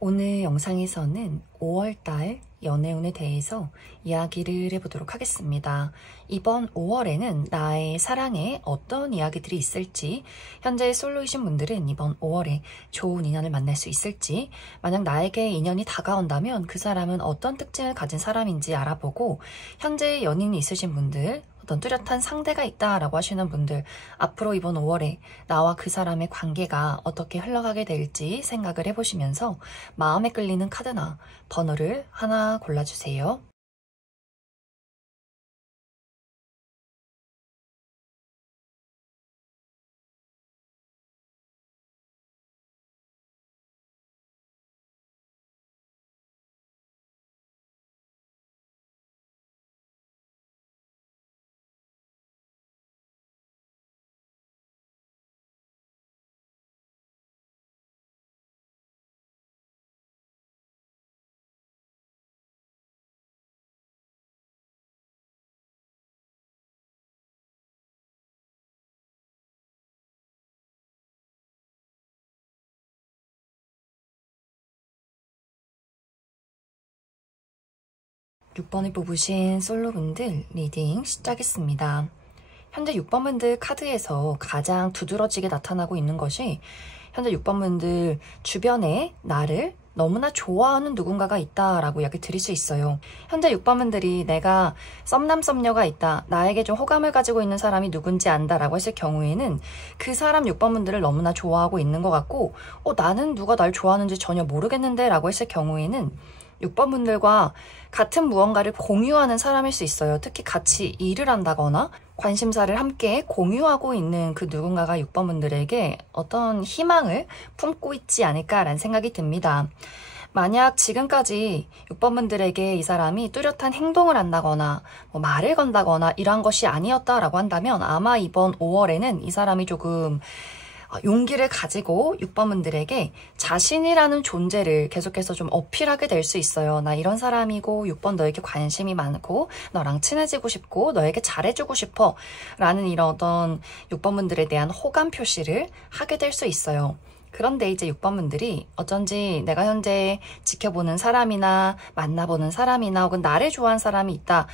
오늘 영상에서는 5월달 연애운에 대해서 이야기를 해보도록 하겠습니다. 이번 5월에는 나의 사랑에 어떤 이야기들이 있을지, 현재 솔로이신 분들은 이번 5월에 좋은 인연을 만날 수 있을지, 만약 나에게 인연이 다가온다면 그 사람은 어떤 특징을 가진 사람인지 알아보고, 현재 연인이 있으신 분들, 어떤 뚜렷한 상대가 있다라고 하시는 분들, 앞으로 이번 5월에 나와 그 사람의 관계가 어떻게 흘러가게 될지 생각을 해보시면서 마음에 끌리는 카드나 번호를 하나 골라주세요. 육 번을 뽑으신 솔로분들 리딩 시작하겠습니다. 현재 6번분들 카드에서 가장 두드러지게 나타나고 있는 것이, 현재 6번분들 주변에 나를 너무나 좋아하는 누군가가 있다라고 이야기 드릴 수 있어요. 현재 6번분들이 내가 썸남 썸녀가 있다, 나에게 좀 호감을 가지고 있는 사람이 누군지 안다라고 했을 경우에는 그 사람 6번분들을 너무나 좋아하고 있는 것 같고, 나는 누가 날 좋아하는지 전혀 모르겠는데 라고 했을 경우에는 6번분들과 같은 무언가를 공유하는 사람일 수 있어요. 특히 같이 일을 한다거나 관심사를 함께 공유하고 있는 그 누군가가 6번분들에게 어떤 희망을 품고 있지 않을까라는 생각이 듭니다. 만약 지금까지 6번분들에게 이 사람이 뚜렷한 행동을 한다거나 말을 건다거나 이런 것이 아니었다라고 한다면, 아마 이번 5월에는 이 사람이 조금 용기를 가지고 6번분들에게 자신이라는 존재를 계속해서 좀 어필하게 될 수 있어요. 나 이런 사람이고 6번 너에게 관심이 많고 너랑 친해지고 싶고 너에게 잘해주고 싶어 라는 이런 어떤 6번분들에 대한 호감 표시를 하게 될 수 있어요. 그런데 이제 6번분들이 어쩐지 내가 현재 지켜보는 사람이나 만나보는 사람이나 혹은 나를 좋아하는 사람이 있다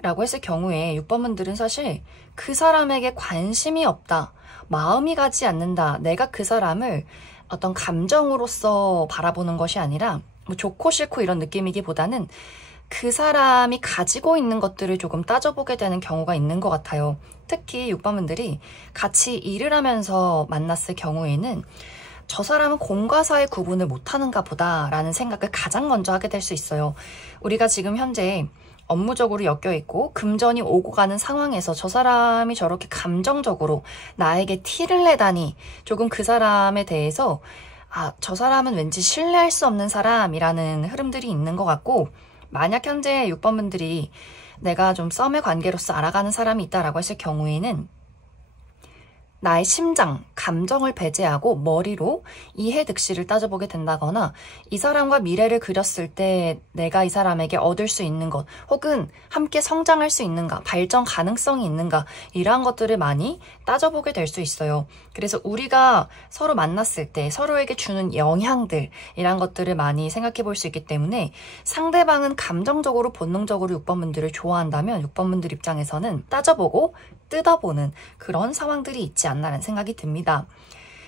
라고 했을 경우에 6번분들은 사실 그 사람에게 관심이 없다, 마음이 가지 않는다, 내가 그 사람을 어떤 감정으로서 바라보는 것이 아니라 좋고 싫고 이런 느낌이기보다는 그 사람이 가지고 있는 것들을 조금 따져보게 되는 경우가 있는 것 같아요. 특히 6번분들이 같이 일을 하면서 만났을 경우에는 저 사람은 공과 사의 구분을 못하는가 보다 라는 생각을 가장 먼저 하게 될 수 있어요. 우리가 지금 현재 업무적으로 엮여있고 금전이 오고 가는 상황에서 저 사람이 저렇게 감정적으로 나에게 티를 내다니, 조금 그 사람에 대해서 저 사람은 왠지 신뢰할 수 없는 사람이라는 흐름들이 있는 것 같고, 만약 현재 6번분들이 내가 좀 썸의 관계로서 알아가는 사람이 있다라고 했을 경우에는 나의 심장, 감정을 배제하고 머리로 이해득실을 따져보게 된다거나, 이 사람과 미래를 그렸을 때 내가 이 사람에게 얻을 수 있는 것, 혹은 함께 성장할 수 있는가, 발전 가능성이 있는가, 이러한 것들을 많이 따져보게 될 수 있어요. 그래서 우리가 서로 만났을 때 서로에게 주는 영향들, 이런 것들을 많이 생각해 볼 수 있기 때문에, 상대방은 감정적으로 본능적으로 6번분들을 좋아한다면 6번분들 입장에서는 따져보고 뜯어보는 그런 상황들이 있지 않나라는 생각이 듭니다.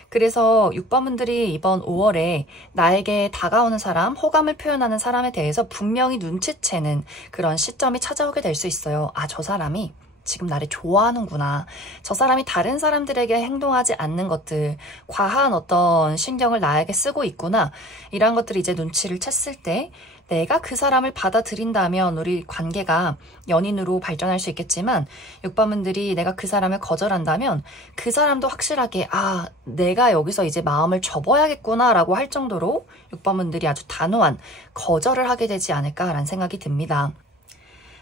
그래서 6번분들이 이번 5월에 나에게 다가오는 사람, 호감을 표현하는 사람에 대해서 분명히 눈치채는 그런 시점이 찾아오게 될 수 있어요. 저 사람이 지금 나를 좋아하는구나, 저 사람이 다른 사람들에게 행동하지 않는 것들, 과한 어떤 신경을 나에게 쓰고 있구나, 이런 것들을 이제 눈치를 챘을 때 내가 그 사람을 받아들인다면 우리 관계가 연인으로 발전할 수 있겠지만, 6번분들이 내가 그 사람을 거절한다면 그 사람도 확실하게 내가 여기서 이제 마음을 접어야겠구나 라고 할 정도로 6번분들이 아주 단호한 거절을 하게 되지 않을까라는 생각이 듭니다.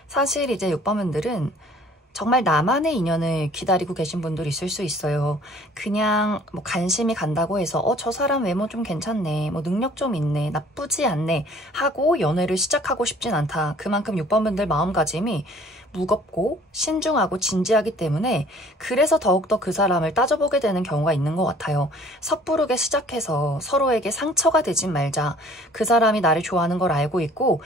사실 이제 6번분들은 정말 나만의 인연을 기다리고 계신 분들 있을 수 있어요. 그냥 뭐 관심이 간다고 해서 저 사람 외모 좀 괜찮네, 뭐 능력 좀 있네, 나쁘지 않네 하고 연애를 시작하고 싶진 않다. 그만큼 6번 분들 마음가짐이 무겁고 신중하고 진지하기 때문에 그래서 더욱더 그 사람을 따져보게 되는 경우가 있는 것 같아요. 섣부르게 시작해서 서로에게 상처가 되진 말자. 그 사람이 나를 좋아하는 걸 알고 있고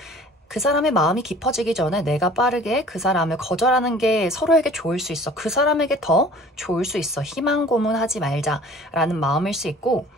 그 사람의 마음이 깊어지기 전에 내가 빠르게 그 사람을 거절하는 게 서로에게 좋을 수 있어. 그 사람에게 더 좋을 수 있어. 희망 고문하지 말자라는 마음일 수 있고,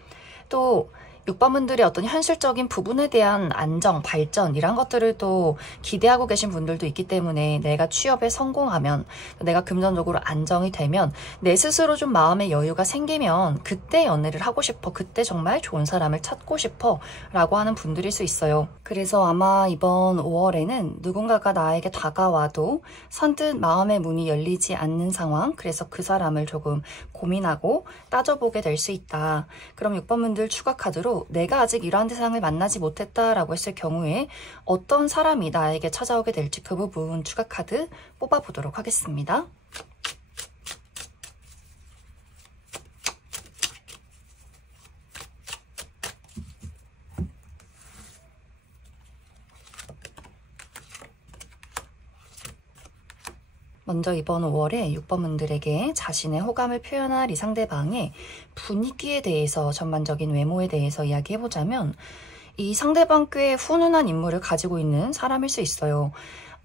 또 6번 분들의 어떤 현실적인 부분에 대한 안정, 발전 이런 것들을 또 기대하고 계신 분들도 있기 때문에 내가 취업에 성공하면, 내가 금전적으로 안정이 되면, 내 스스로 좀 마음의 여유가 생기면 그때 연애를 하고 싶어, 그때 정말 좋은 사람을 찾고 싶어 라고 하는 분들일 수 있어요. 그래서 아마 이번 5월에는 누군가가 나에게 다가와도 선뜻 마음의 문이 열리지 않는 상황, 그래서 그 사람을 조금 고민하고 따져보게 될 수 있다. 그럼 6번 분들 추가 카드로 내가 아직 이러한 대상을 만나지 못했다라고 했을 경우에 어떤 사람이 나에게 찾아오게 될지 그 부분 추가 카드 뽑아보도록 하겠습니다. 먼저 이번 5월에 6번 분들에게 자신의 호감을 표현할 이 상대방의 분위기에 대해서, 전반적인 외모에 대해서 이야기해보자면, 이 상대방 꽤 훈훈한 인물을 가지고 있는 사람일 수 있어요.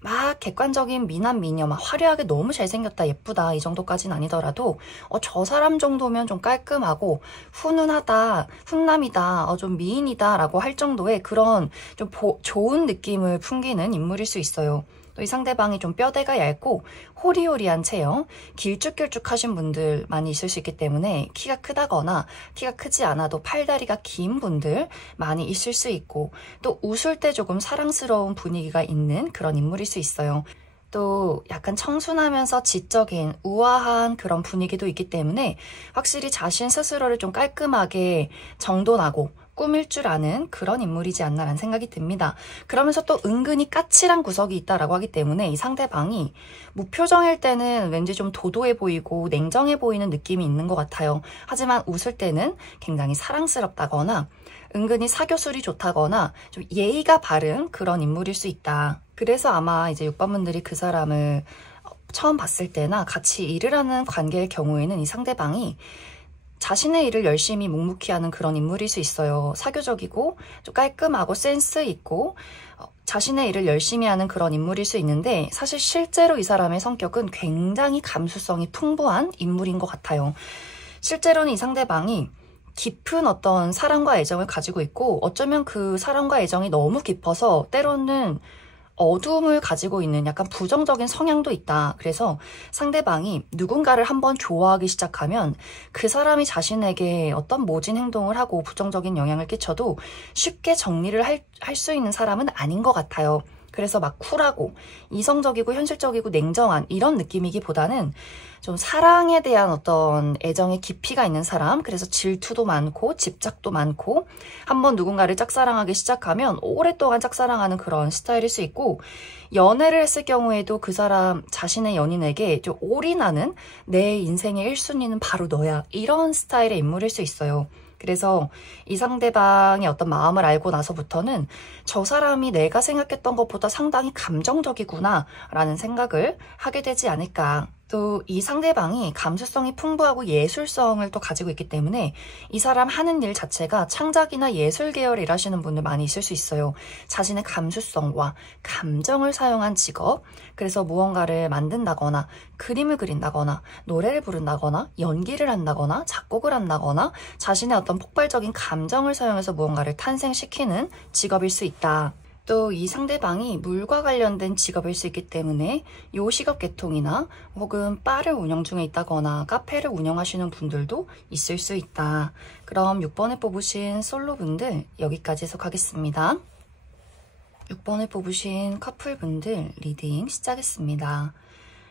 막 객관적인 미남 미녀, 막 화려하게 너무 잘생겼다, 예쁘다 이 정도까지는 아니더라도 저 사람 정도면 좀 깔끔하고 훈훈하다, 훈남이다, 좀 미인이다 라고 할 정도의 그런 좀 좋은 느낌을 풍기는 인물일 수 있어요. 또 이 상대방이 좀 뼈대가 얇고 호리호리한 체형, 길쭉길쭉하신 분들 많이 있을 수 있기 때문에 키가 크다거나 키가 크지 않아도 팔다리가 긴 분들 많이 있을 수 있고, 또 웃을 때 조금 사랑스러운 분위기가 있는 그런 인물일 수 있어요. 또 약간 청순하면서 지적인 우아한 그런 분위기도 있기 때문에 확실히 자신 스스로를 좀 깔끔하게 정돈하고 꾸밀 줄 아는 그런 인물이지 않나라는 생각이 듭니다. 그러면서 또 은근히 까칠한 구석이 있다라고 하기 때문에 이 상대방이 무표정일 때는 왠지 좀 도도해 보이고 냉정해 보이는 느낌이 있는 것 같아요. 하지만 웃을 때는 굉장히 사랑스럽다거나 은근히 사교술이 좋다거나 좀 예의가 바른 그런 인물일 수 있다. 그래서 아마 이제 6번 분들이 그 사람을 처음 봤을 때나 같이 일을 하는 관계의 경우에는 이 상대방이 자신의 일을 열심히 묵묵히 하는 그런 인물일 수 있어요. 사교적이고 좀 깔끔하고 센스 있고 자신의 일을 열심히 하는 그런 인물일 수 있는데, 사실 실제로 이 사람의 성격은 굉장히 감수성이 풍부한 인물인 것 같아요. 실제로는 이 상대방이 깊은 어떤 사랑과 애정을 가지고 있고, 어쩌면 그 사랑과 애정이 너무 깊어서 때로는 어둠을 가지고 있는 약간 부정적인 성향도 있다. 그래서 상대방이 누군가를 한번 좋아하기 시작하면 그 사람이 자신에게 어떤 모진 행동을 하고 부정적인 영향을 끼쳐도 쉽게 정리를 할 수 있는 사람은 아닌 것 같아요. 그래서 막 쿨하고 이성적이고 현실적이고 냉정한 이런 느낌이기보다는 좀 사랑에 대한 어떤 애정의 깊이가 있는 사람, 그래서 질투도 많고 집착도 많고 한번 누군가를 짝사랑하기 시작하면 오랫동안 짝사랑하는 그런 스타일일 수 있고, 연애를 했을 경우에도 그 사람 자신의 연인에게 좀 올인하는, 내 인생의 1순위는 바로 너야, 이런 스타일의 인물일 수 있어요. 그래서 이 상대방의 어떤 마음을 알고 나서부터는 저 사람이 내가 생각했던 것보다 상당히 감정적이구나 라는 생각을 하게 되지 않을까. 또 이 상대방이 감수성이 풍부하고 예술성을 또 가지고 있기 때문에 이 사람 하는 일 자체가 창작이나 예술 계열 일하시는 분들 많이 있을 수 있어요. 자신의 감수성과 감정을 사용한 직업, 그래서 무언가를 만든다거나 그림을 그린다거나 노래를 부른다거나 연기를 한다거나 작곡을 한다거나 자신의 어떤 폭발적인 감정을 사용해서 무언가를 탄생시키는 직업일 수 있다. 또 이 상대방이 물과 관련된 직업일 수 있기 때문에 요식업 계통이나 혹은 바를 운영 중에 있다거나 카페를 운영하시는 분들도 있을 수 있다. 그럼 6번에 뽑으신 솔로분들 여기까지 해석하겠습니다. 6번에 뽑으신 커플분들 리딩 시작했습니다.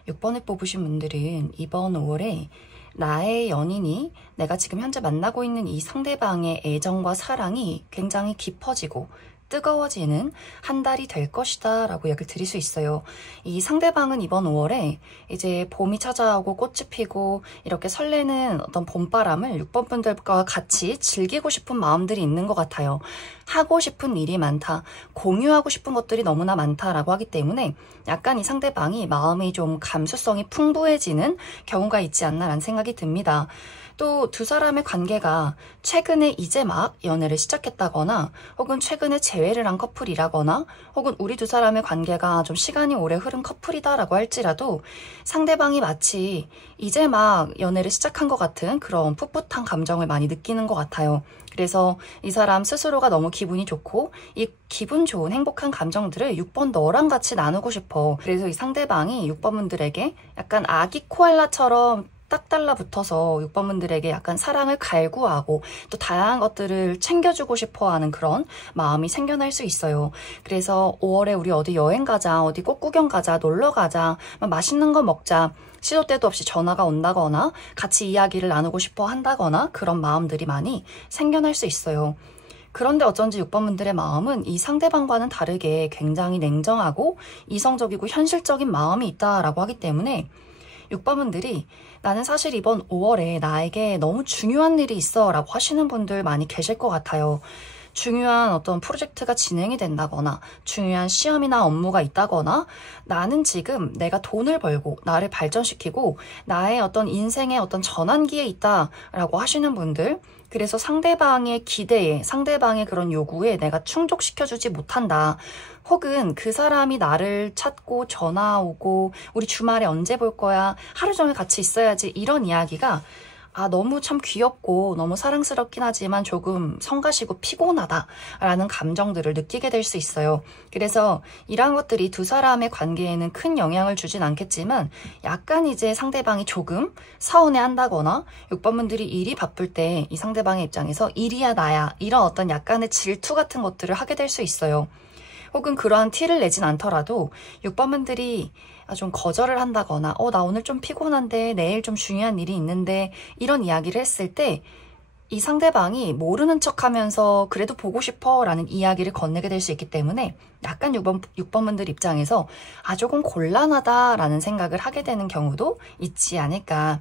6번에 뽑으신 분들은 이번 5월에 나의 연인이 내가 지금 현재 만나고 있는 이 상대방의 애정과 사랑이 굉장히 깊어지고 뜨거워지는 한 달이 될 것이다 라고 이야기를 드릴 수 있어요. 이 상대방은 이번 5월에 이제 봄이 찾아오고 꽃이 피고 이렇게 설레는 어떤 봄바람을 6번 분들과 같이 즐기고 싶은 마음들이 있는 것 같아요. 하고 싶은 일이 많다, 공유하고 싶은 것들이 너무나 많다라고 하기 때문에 약간 이 상대방이 마음이 좀 감수성이 풍부해지는 경우가 있지 않나라는 생각이 듭니다. 또 두 사람의 관계가 최근에 이제 막 연애를 시작했다거나 혹은 최근에 재회를 한 커플이라거나 혹은 우리 두 사람의 관계가 좀 시간이 오래 흐른 커플이다라고 할지라도 상대방이 마치 이제 막 연애를 시작한 것 같은 그런 풋풋한 감정을 많이 느끼는 것 같아요. 그래서 이 사람 스스로가 너무 기분이 좋고 이 기분 좋은 행복한 감정들을 6번 너랑 같이 나누고 싶어. 그래서 이 상대방이 6번분들에게 약간 아기 코알라처럼 딱 달라붙어서 6번분들에게 약간 사랑을 갈구하고 또 다양한 것들을 챙겨주고 싶어하는 그런 마음이 생겨날 수 있어요. 그래서 5월에 우리 어디 여행 가자, 어디 꽃구경 가자, 놀러 가자, 맛있는 거 먹자, 시도 때도 없이 전화가 온다거나 같이 이야기를 나누고 싶어 한다거나 그런 마음들이 많이 생겨날 수 있어요. 그런데 어쩐지 6번분들의 마음은 이 상대방과는 다르게 굉장히 냉정하고 이성적이고 현실적인 마음이 있다라고 하기 때문에 6번분들이 나는 사실 이번 5월에 나에게 너무 중요한 일이 있어 라고 하시는 분들 많이 계실 것 같아요. 중요한 어떤 프로젝트가 진행이 된다거나 중요한 시험이나 업무가 있다거나 나는 지금 내가 돈을 벌고 나를 발전시키고 나의 어떤 인생의 어떤 전환기에 있다라고 하시는 분들, 그래서 상대방의 기대에, 상대방의 그런 요구에 내가 충족시켜주지 못한다. 혹은 그 사람이 나를 찾고 전화 오고 우리 주말에 언제 볼 거야? 하루 종일 같이 있어야지. 이런 이야기가 너무 참 귀엽고 너무 사랑스럽긴 하지만 조금 성가시고 피곤하다라는 감정들을 느끼게 될 수 있어요. 그래서 이러한 것들이 두 사람의 관계에는 큰 영향을 주진 않겠지만 약간 이제 상대방이 조금 서운해한다거나 6번분들이 일이 바쁠 때 이 상대방의 입장에서 일이야 나야 이런 어떤 약간의 질투 같은 것들을 하게 될 수 있어요. 혹은 그러한 티를 내진 않더라도 6번분들이 좀 거절을 한다거나 나 오늘 좀 피곤한데 내일 좀 중요한 일이 있는데 이런 이야기를 했을 때 이 상대방이 모르는 척하면서 그래도 보고 싶어 라는 이야기를 건네게 될 수 있기 때문에 약간 6번분들 입장에서 조금 곤란하다라는 생각을 하게 되는 경우도 있지 않을까.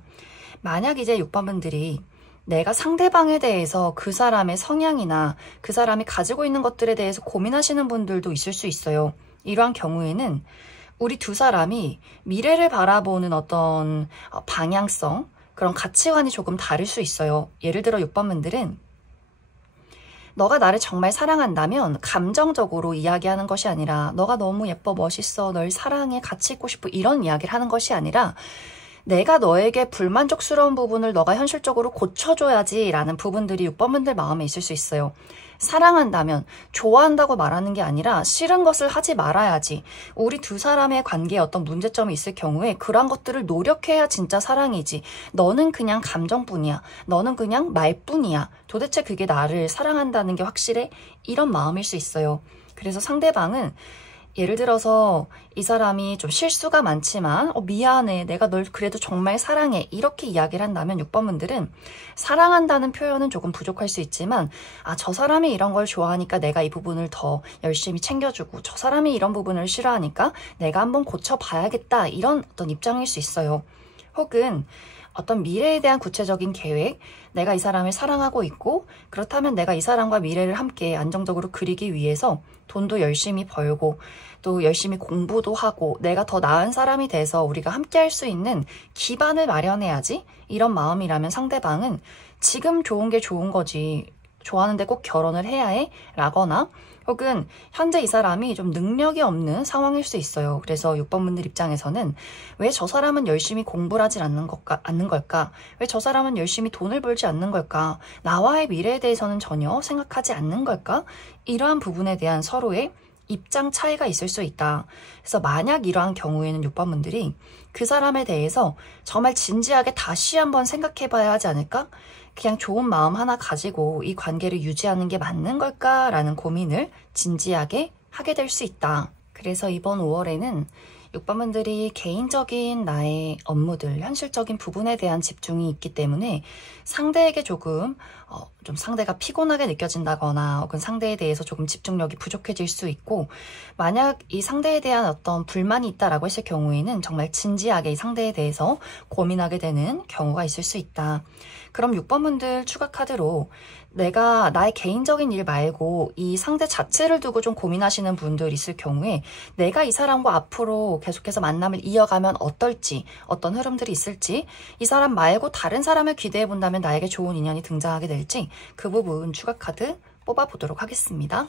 만약 이제 6번분들이 내가 상대방에 대해서 그 사람의 성향이나 그 사람이 가지고 있는 것들에 대해서 고민하시는 분들도 있을 수 있어요. 이러한 경우에는 우리 두 사람이 미래를 바라보는 어떤 방향성, 그런 가치관이 조금 다를 수 있어요. 예를 들어 6번분들은 너가 나를 정말 사랑한다면 감정적으로 이야기하는 것이 아니라 너가 너무 예뻐, 멋있어, 널 사랑해, 같이 있고 싶어 이런 이야기를 하는 것이 아니라 내가 너에게 불만족스러운 부분을 너가 현실적으로 고쳐줘야지 라는 부분들이 6번분들 마음에 있을 수 있어요. 사랑한다면 좋아한다고 말하는 게 아니라 싫은 것을 하지 말아야지. 우리 두 사람의 관계에 어떤 문제점이 있을 경우에 그런 것들을 노력해야 진짜 사랑이지. 너는 그냥 감정뿐이야. 너는 그냥 말뿐이야. 도대체 그게 나를 사랑한다는 게 확실해? 이런 마음일 수 있어요. 그래서 상대방은 예를 들어서 이 사람이 좀 실수가 많지만 미안해, 내가 널 그래도 정말 사랑해 이렇게 이야기를 한다면 6번분들은 사랑한다는 표현은 조금 부족할 수 있지만 저 사람이 이런 걸 좋아하니까 내가 이 부분을 더 열심히 챙겨주고 저 사람이 이런 부분을 싫어하니까 내가 한번 고쳐봐야겠다 이런 어떤 입장일 수 있어요. 혹은 어떤 미래에 대한 구체적인 계획, 내가 이 사람을 사랑하고 있고 그렇다면 내가 이 사람과 미래를 함께 안정적으로 그리기 위해서 돈도 열심히 벌고 또 열심히 공부도 하고 내가 더 나은 사람이 돼서 우리가 함께 할 수 있는 기반을 마련해야지 이런 마음이라면 상대방은 지금 좋은 게 좋은 거지 좋아하는데 꼭 결혼을 해야 해? 라거나 혹은 현재 이 사람이 좀 능력이 없는 상황일 수 있어요. 그래서 6번분들 입장에서는 왜 저 사람은 열심히 공부를 하지 않는 걸까? 왜 저 사람은 열심히 돈을 벌지 않는 걸까? 나와의 미래에 대해서는 전혀 생각하지 않는 걸까? 이러한 부분에 대한 서로의 입장 차이가 있을 수 있다. 그래서 만약 이러한 경우에는 6번분들이 그 사람에 대해서 정말 진지하게 다시 한번 생각해 봐야 하지 않을까? 그냥 좋은 마음 하나 가지고 이 관계를 유지하는 게 맞는 걸까라는 고민을 진지하게 하게 될 수 있다. 그래서 이번 5월에는 6번분들이 개인적인 나의 업무들, 현실적인 부분에 대한 집중이 있기 때문에 상대에게 조금 좀 상대가 피곤하게 느껴진다거나 혹은 상대에 대해서 조금 집중력이 부족해질 수 있고, 만약 이 상대에 대한 어떤 불만이 있다라고 했을 경우에는 정말 진지하게 이 상대에 대해서 고민하게 되는 경우가 있을 수 있다. 그럼 6번분들 추가 카드로 내가 나의 개인적인 일 말고 이 상대 자체를 두고 좀 고민하시는 분들 있을 경우에 내가 이 사람과 앞으로 계속해서 만남을 이어가면 어떨지, 어떤 흐름들이 있을지, 이 사람 말고 다른 사람을 기대해 본다면 나에게 좋은 인연이 등장하게 될지, 그 부분 추가 카드 뽑아보도록 하겠습니다.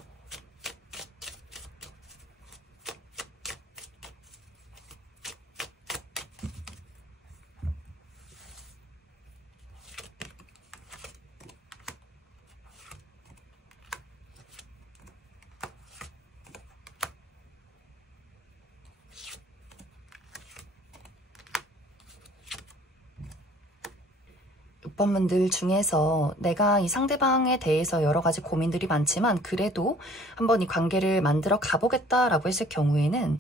6번분들 중에서 내가 이 상대방에 대해서 여러 가지 고민들이 많지만 그래도 한번 이 관계를 만들어 가보겠다라고 했을 경우에는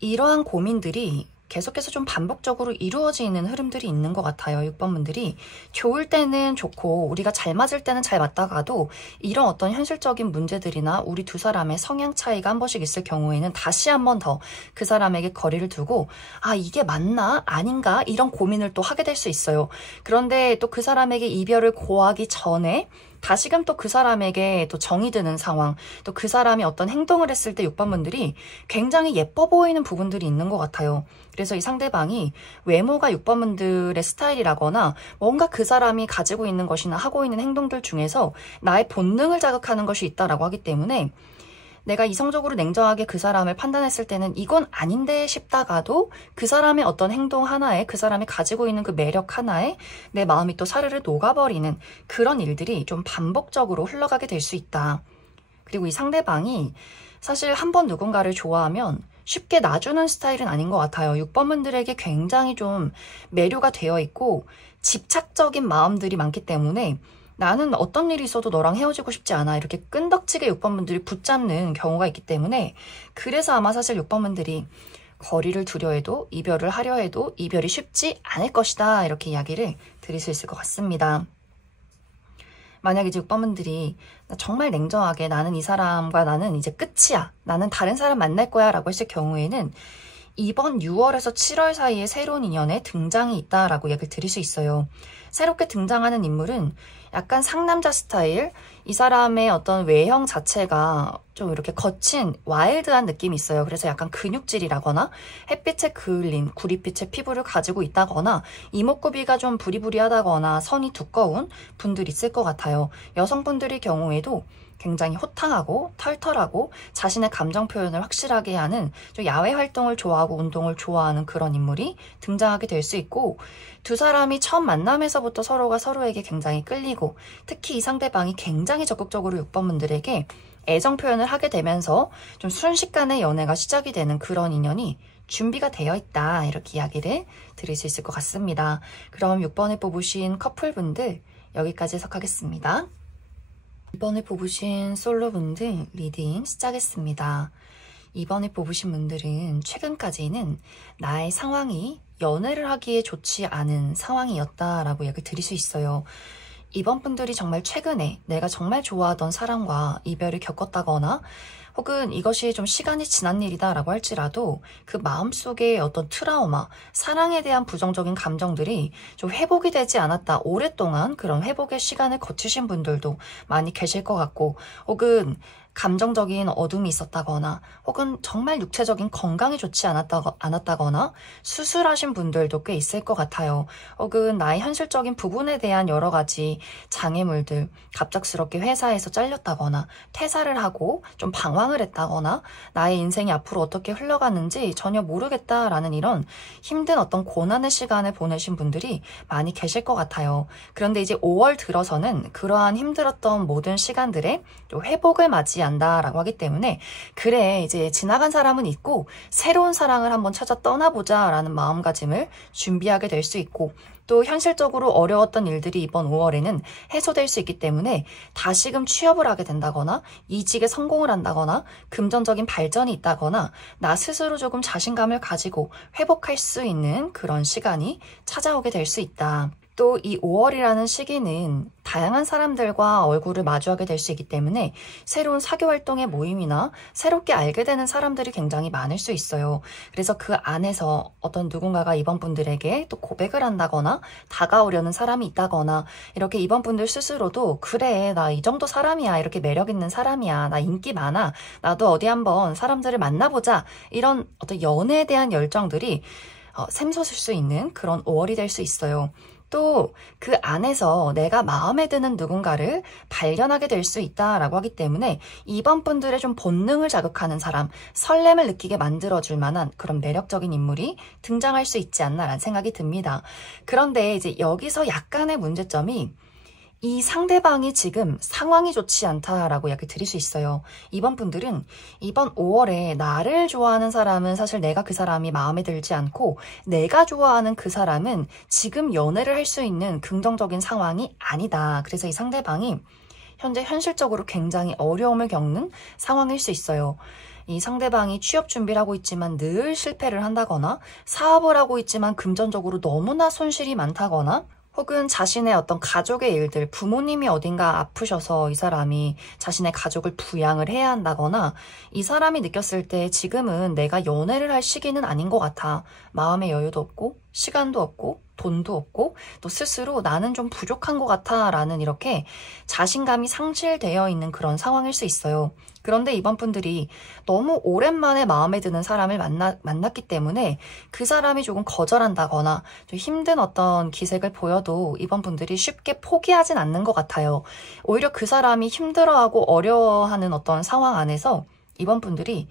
이러한 고민들이 계속해서 좀 반복적으로 이루어지는 흐름들이 있는 것 같아요. 6번분들이 좋을 때는 좋고 우리가 잘 맞을 때는 잘 맞다가도 이런 어떤 현실적인 문제들이나 우리 두 사람의 성향 차이가 한 번씩 있을 경우에는 다시 한 번 더 그 사람에게 거리를 두고 아 이게 맞나 아닌가 이런 고민을 또 하게 될 수 있어요. 그런데 또 그 사람에게 이별을 고하기 전에 다시금 또 그 사람에게 또 정이 드는 상황, 또 그 사람이 어떤 행동을 했을 때 6번분들이 굉장히 예뻐 보이는 부분들이 있는 것 같아요. 그래서 이 상대방이 외모가 6번분들의 스타일이라거나 뭔가 그 사람이 가지고 있는 것이나 하고 있는 행동들 중에서 나의 본능을 자극하는 것이 있다라고 하기 때문에 내가 이성적으로 냉정하게 그 사람을 판단했을 때는 이건 아닌데 싶다가도 그 사람의 어떤 행동 하나에 그 사람이 가지고 있는 그 매력 하나에 내 마음이 또 사르르 녹아버리는 그런 일들이 좀 반복적으로 흘러가게 될 수 있다. 그리고 이 상대방이 사실 한번 누군가를 좋아하면 쉽게 놔주는 스타일은 아닌 것 같아요. 6번분들에게 굉장히 좀 매료가 되어 있고 집착적인 마음들이 많기 때문에 나는 어떤 일이 있어도 너랑 헤어지고 싶지 않아 이렇게 끈덕지게 6번분들이 붙잡는 경우가 있기 때문에 그래서 아마 사실 6번분들이 거리를 두려 해도 이별을 하려 해도 이별이 쉽지 않을 것이다 이렇게 이야기를 드릴 수 있을 것 같습니다. 만약 이제 6번분들이 정말 냉정하게 나는 이 사람과 나는 이제 끝이야 나는 다른 사람 만날 거야 라고 했을 경우에는 이번 6월에서 7월 사이에 새로운 인연의 등장이 있다라고 얘기를 드릴 수 있어요. 새롭게 등장하는 인물은 약간 상남자 스타일, 이 사람의 어떤 외형 자체가 좀 이렇게 거친 와일드한 느낌이 있어요. 그래서 약간 근육질이라거나 햇빛에 그을린 구릿빛의 피부를 가지고 있다거나 이목구비가 좀 부리부리하다거나 선이 두꺼운 분들이 있을 것 같아요. 여성분들의 경우에도 굉장히 호탕하고 털털하고 자신의 감정 표현을 확실하게 하는 좀 야외 활동을 좋아하고 운동을 좋아하는 그런 인물이 등장하게 될 수 있고 두 사람이 처음 만남에서부터 서로가 서로에게 굉장히 끌리고 특히 이 상대방이 굉장히 적극적으로 6번분들에게 애정 표현을 하게 되면서 좀 순식간에 연애가 시작이 되는 그런 인연이 준비가 되어 있다 이렇게 이야기를 드릴 수 있을 것 같습니다. 그럼 6번에 뽑으신 커플분들 여기까지 해석하겠습니다. 이번에 뽑으신 솔로분들 리딩 시작했습니다. 이번에 뽑으신 분들은 최근까지는 나의 상황이 연애를 하기에 좋지 않은 상황이었다라고 얘기를 드릴 수 있어요. 이번 분들이 정말 최근에 내가 정말 좋아하던 사람과 이별을 겪었다거나 혹은 이것이 좀 시간이 지난 일이다라고 할지라도 그 마음속에 어떤 트라우마, 사랑에 대한 부정적인 감정들이 좀 회복이 되지 않았다. 오랫동안 그런 회복의 시간을 거치신 분들도 많이 계실 것 같고 혹은 감정적인 어둠이 있었다거나 혹은 정말 육체적인 건강이 좋지 않았다거나 수술하신 분들도 꽤 있을 것 같아요. 혹은 나의 현실적인 부분에 대한 여러 가지 장애물들, 갑작스럽게 회사에서 잘렸다거나 퇴사를 하고 좀 방황을 했다거나 나의 인생이 앞으로 어떻게 흘러가는지 전혀 모르겠다라는 이런 힘든 어떤 고난의 시간을 보내신 분들이 많이 계실 것 같아요. 그런데 이제 5월 들어서는 그러한 힘들었던 모든 시간들의 회복을 맞이한다라고 하기 때문에 그래 이제 지나간 사람은 있고 새로운 사랑을 한번 찾아 떠나보자 라는 마음가짐을 준비하게 될 수 있고 또 현실적으로 어려웠던 일들이 이번 5월에는 해소될 수 있기 때문에 다시금 취업을 하게 된다거나 이직에 성공을 한다거나 금전적인 발전이 있다거나 나 스스로 조금 자신감을 가지고 회복할 수 있는 그런 시간이 찾아오게 될 수 있다. 또 이 5월이라는 시기는 다양한 사람들과 얼굴을 마주하게 될 수 있기 때문에 새로운 사교 활동의 모임이나 새롭게 알게 되는 사람들이 굉장히 많을 수 있어요. 그래서 그 안에서 어떤 누군가가 이번 분들에게 또 고백을 한다거나 다가오려는 사람이 있다거나 이렇게 이번 분들 스스로도 그래 나 이 정도 사람이야, 이렇게 매력 있는 사람이야, 나 인기 많아, 나도 어디 한번 사람들을 만나보자, 이런 어떤 연애에 대한 열정들이 샘솟을 수 있는 그런 5월이 될 수 있어요. 또 그 안에서 내가 마음에 드는 누군가를 발견하게 될 수 있다라고 하기 때문에 이번 분들의 좀 본능을 자극하는 사람, 설렘을 느끼게 만들어줄 만한 그런 매력적인 인물이 등장할 수 있지 않나라는 생각이 듭니다. 그런데 이제 여기서 약간의 문제점이 이 상대방이 지금 상황이 좋지 않다라고 이야기 드릴 수 있어요. 이번 분들은 이번 5월에 나를 좋아하는 사람은 사실 내가 그 사람이 마음에 들지 않고 내가 좋아하는 그 사람은 지금 연애를 할 수 있는 긍정적인 상황이 아니다. 그래서 이 상대방이 현재 현실적으로 굉장히 어려움을 겪는 상황일 수 있어요. 이 상대방이 취업 준비를 하고 있지만 늘 실패를 한다거나 사업을 하고 있지만 금전적으로 너무나 손실이 많다거나 혹은 자신의 어떤 가족의 일들, 부모님이 어딘가 아프셔서 이 사람이 자신의 가족을 부양을 해야 한다거나 이 사람이 느꼈을 때 지금은 내가 연애를 할 시기는 아닌 것 같아. 마음의 여유도 없고 시간도 없고 돈도 없고 또 스스로 나는 좀 부족한 것 같아 라는 이렇게 자신감이 상실되어 있는 그런 상황일 수 있어요. 그런데 이번 분들이 너무 오랜만에 마음에 드는 사람을 만났기 때문에 그 사람이 조금 거절한다거나 좀 힘든 어떤 기색을 보여도 이번 분들이 쉽게 포기하진 않는 것 같아요. 오히려 그 사람이 힘들어하고 어려워하는 어떤 상황 안에서 이번 분들이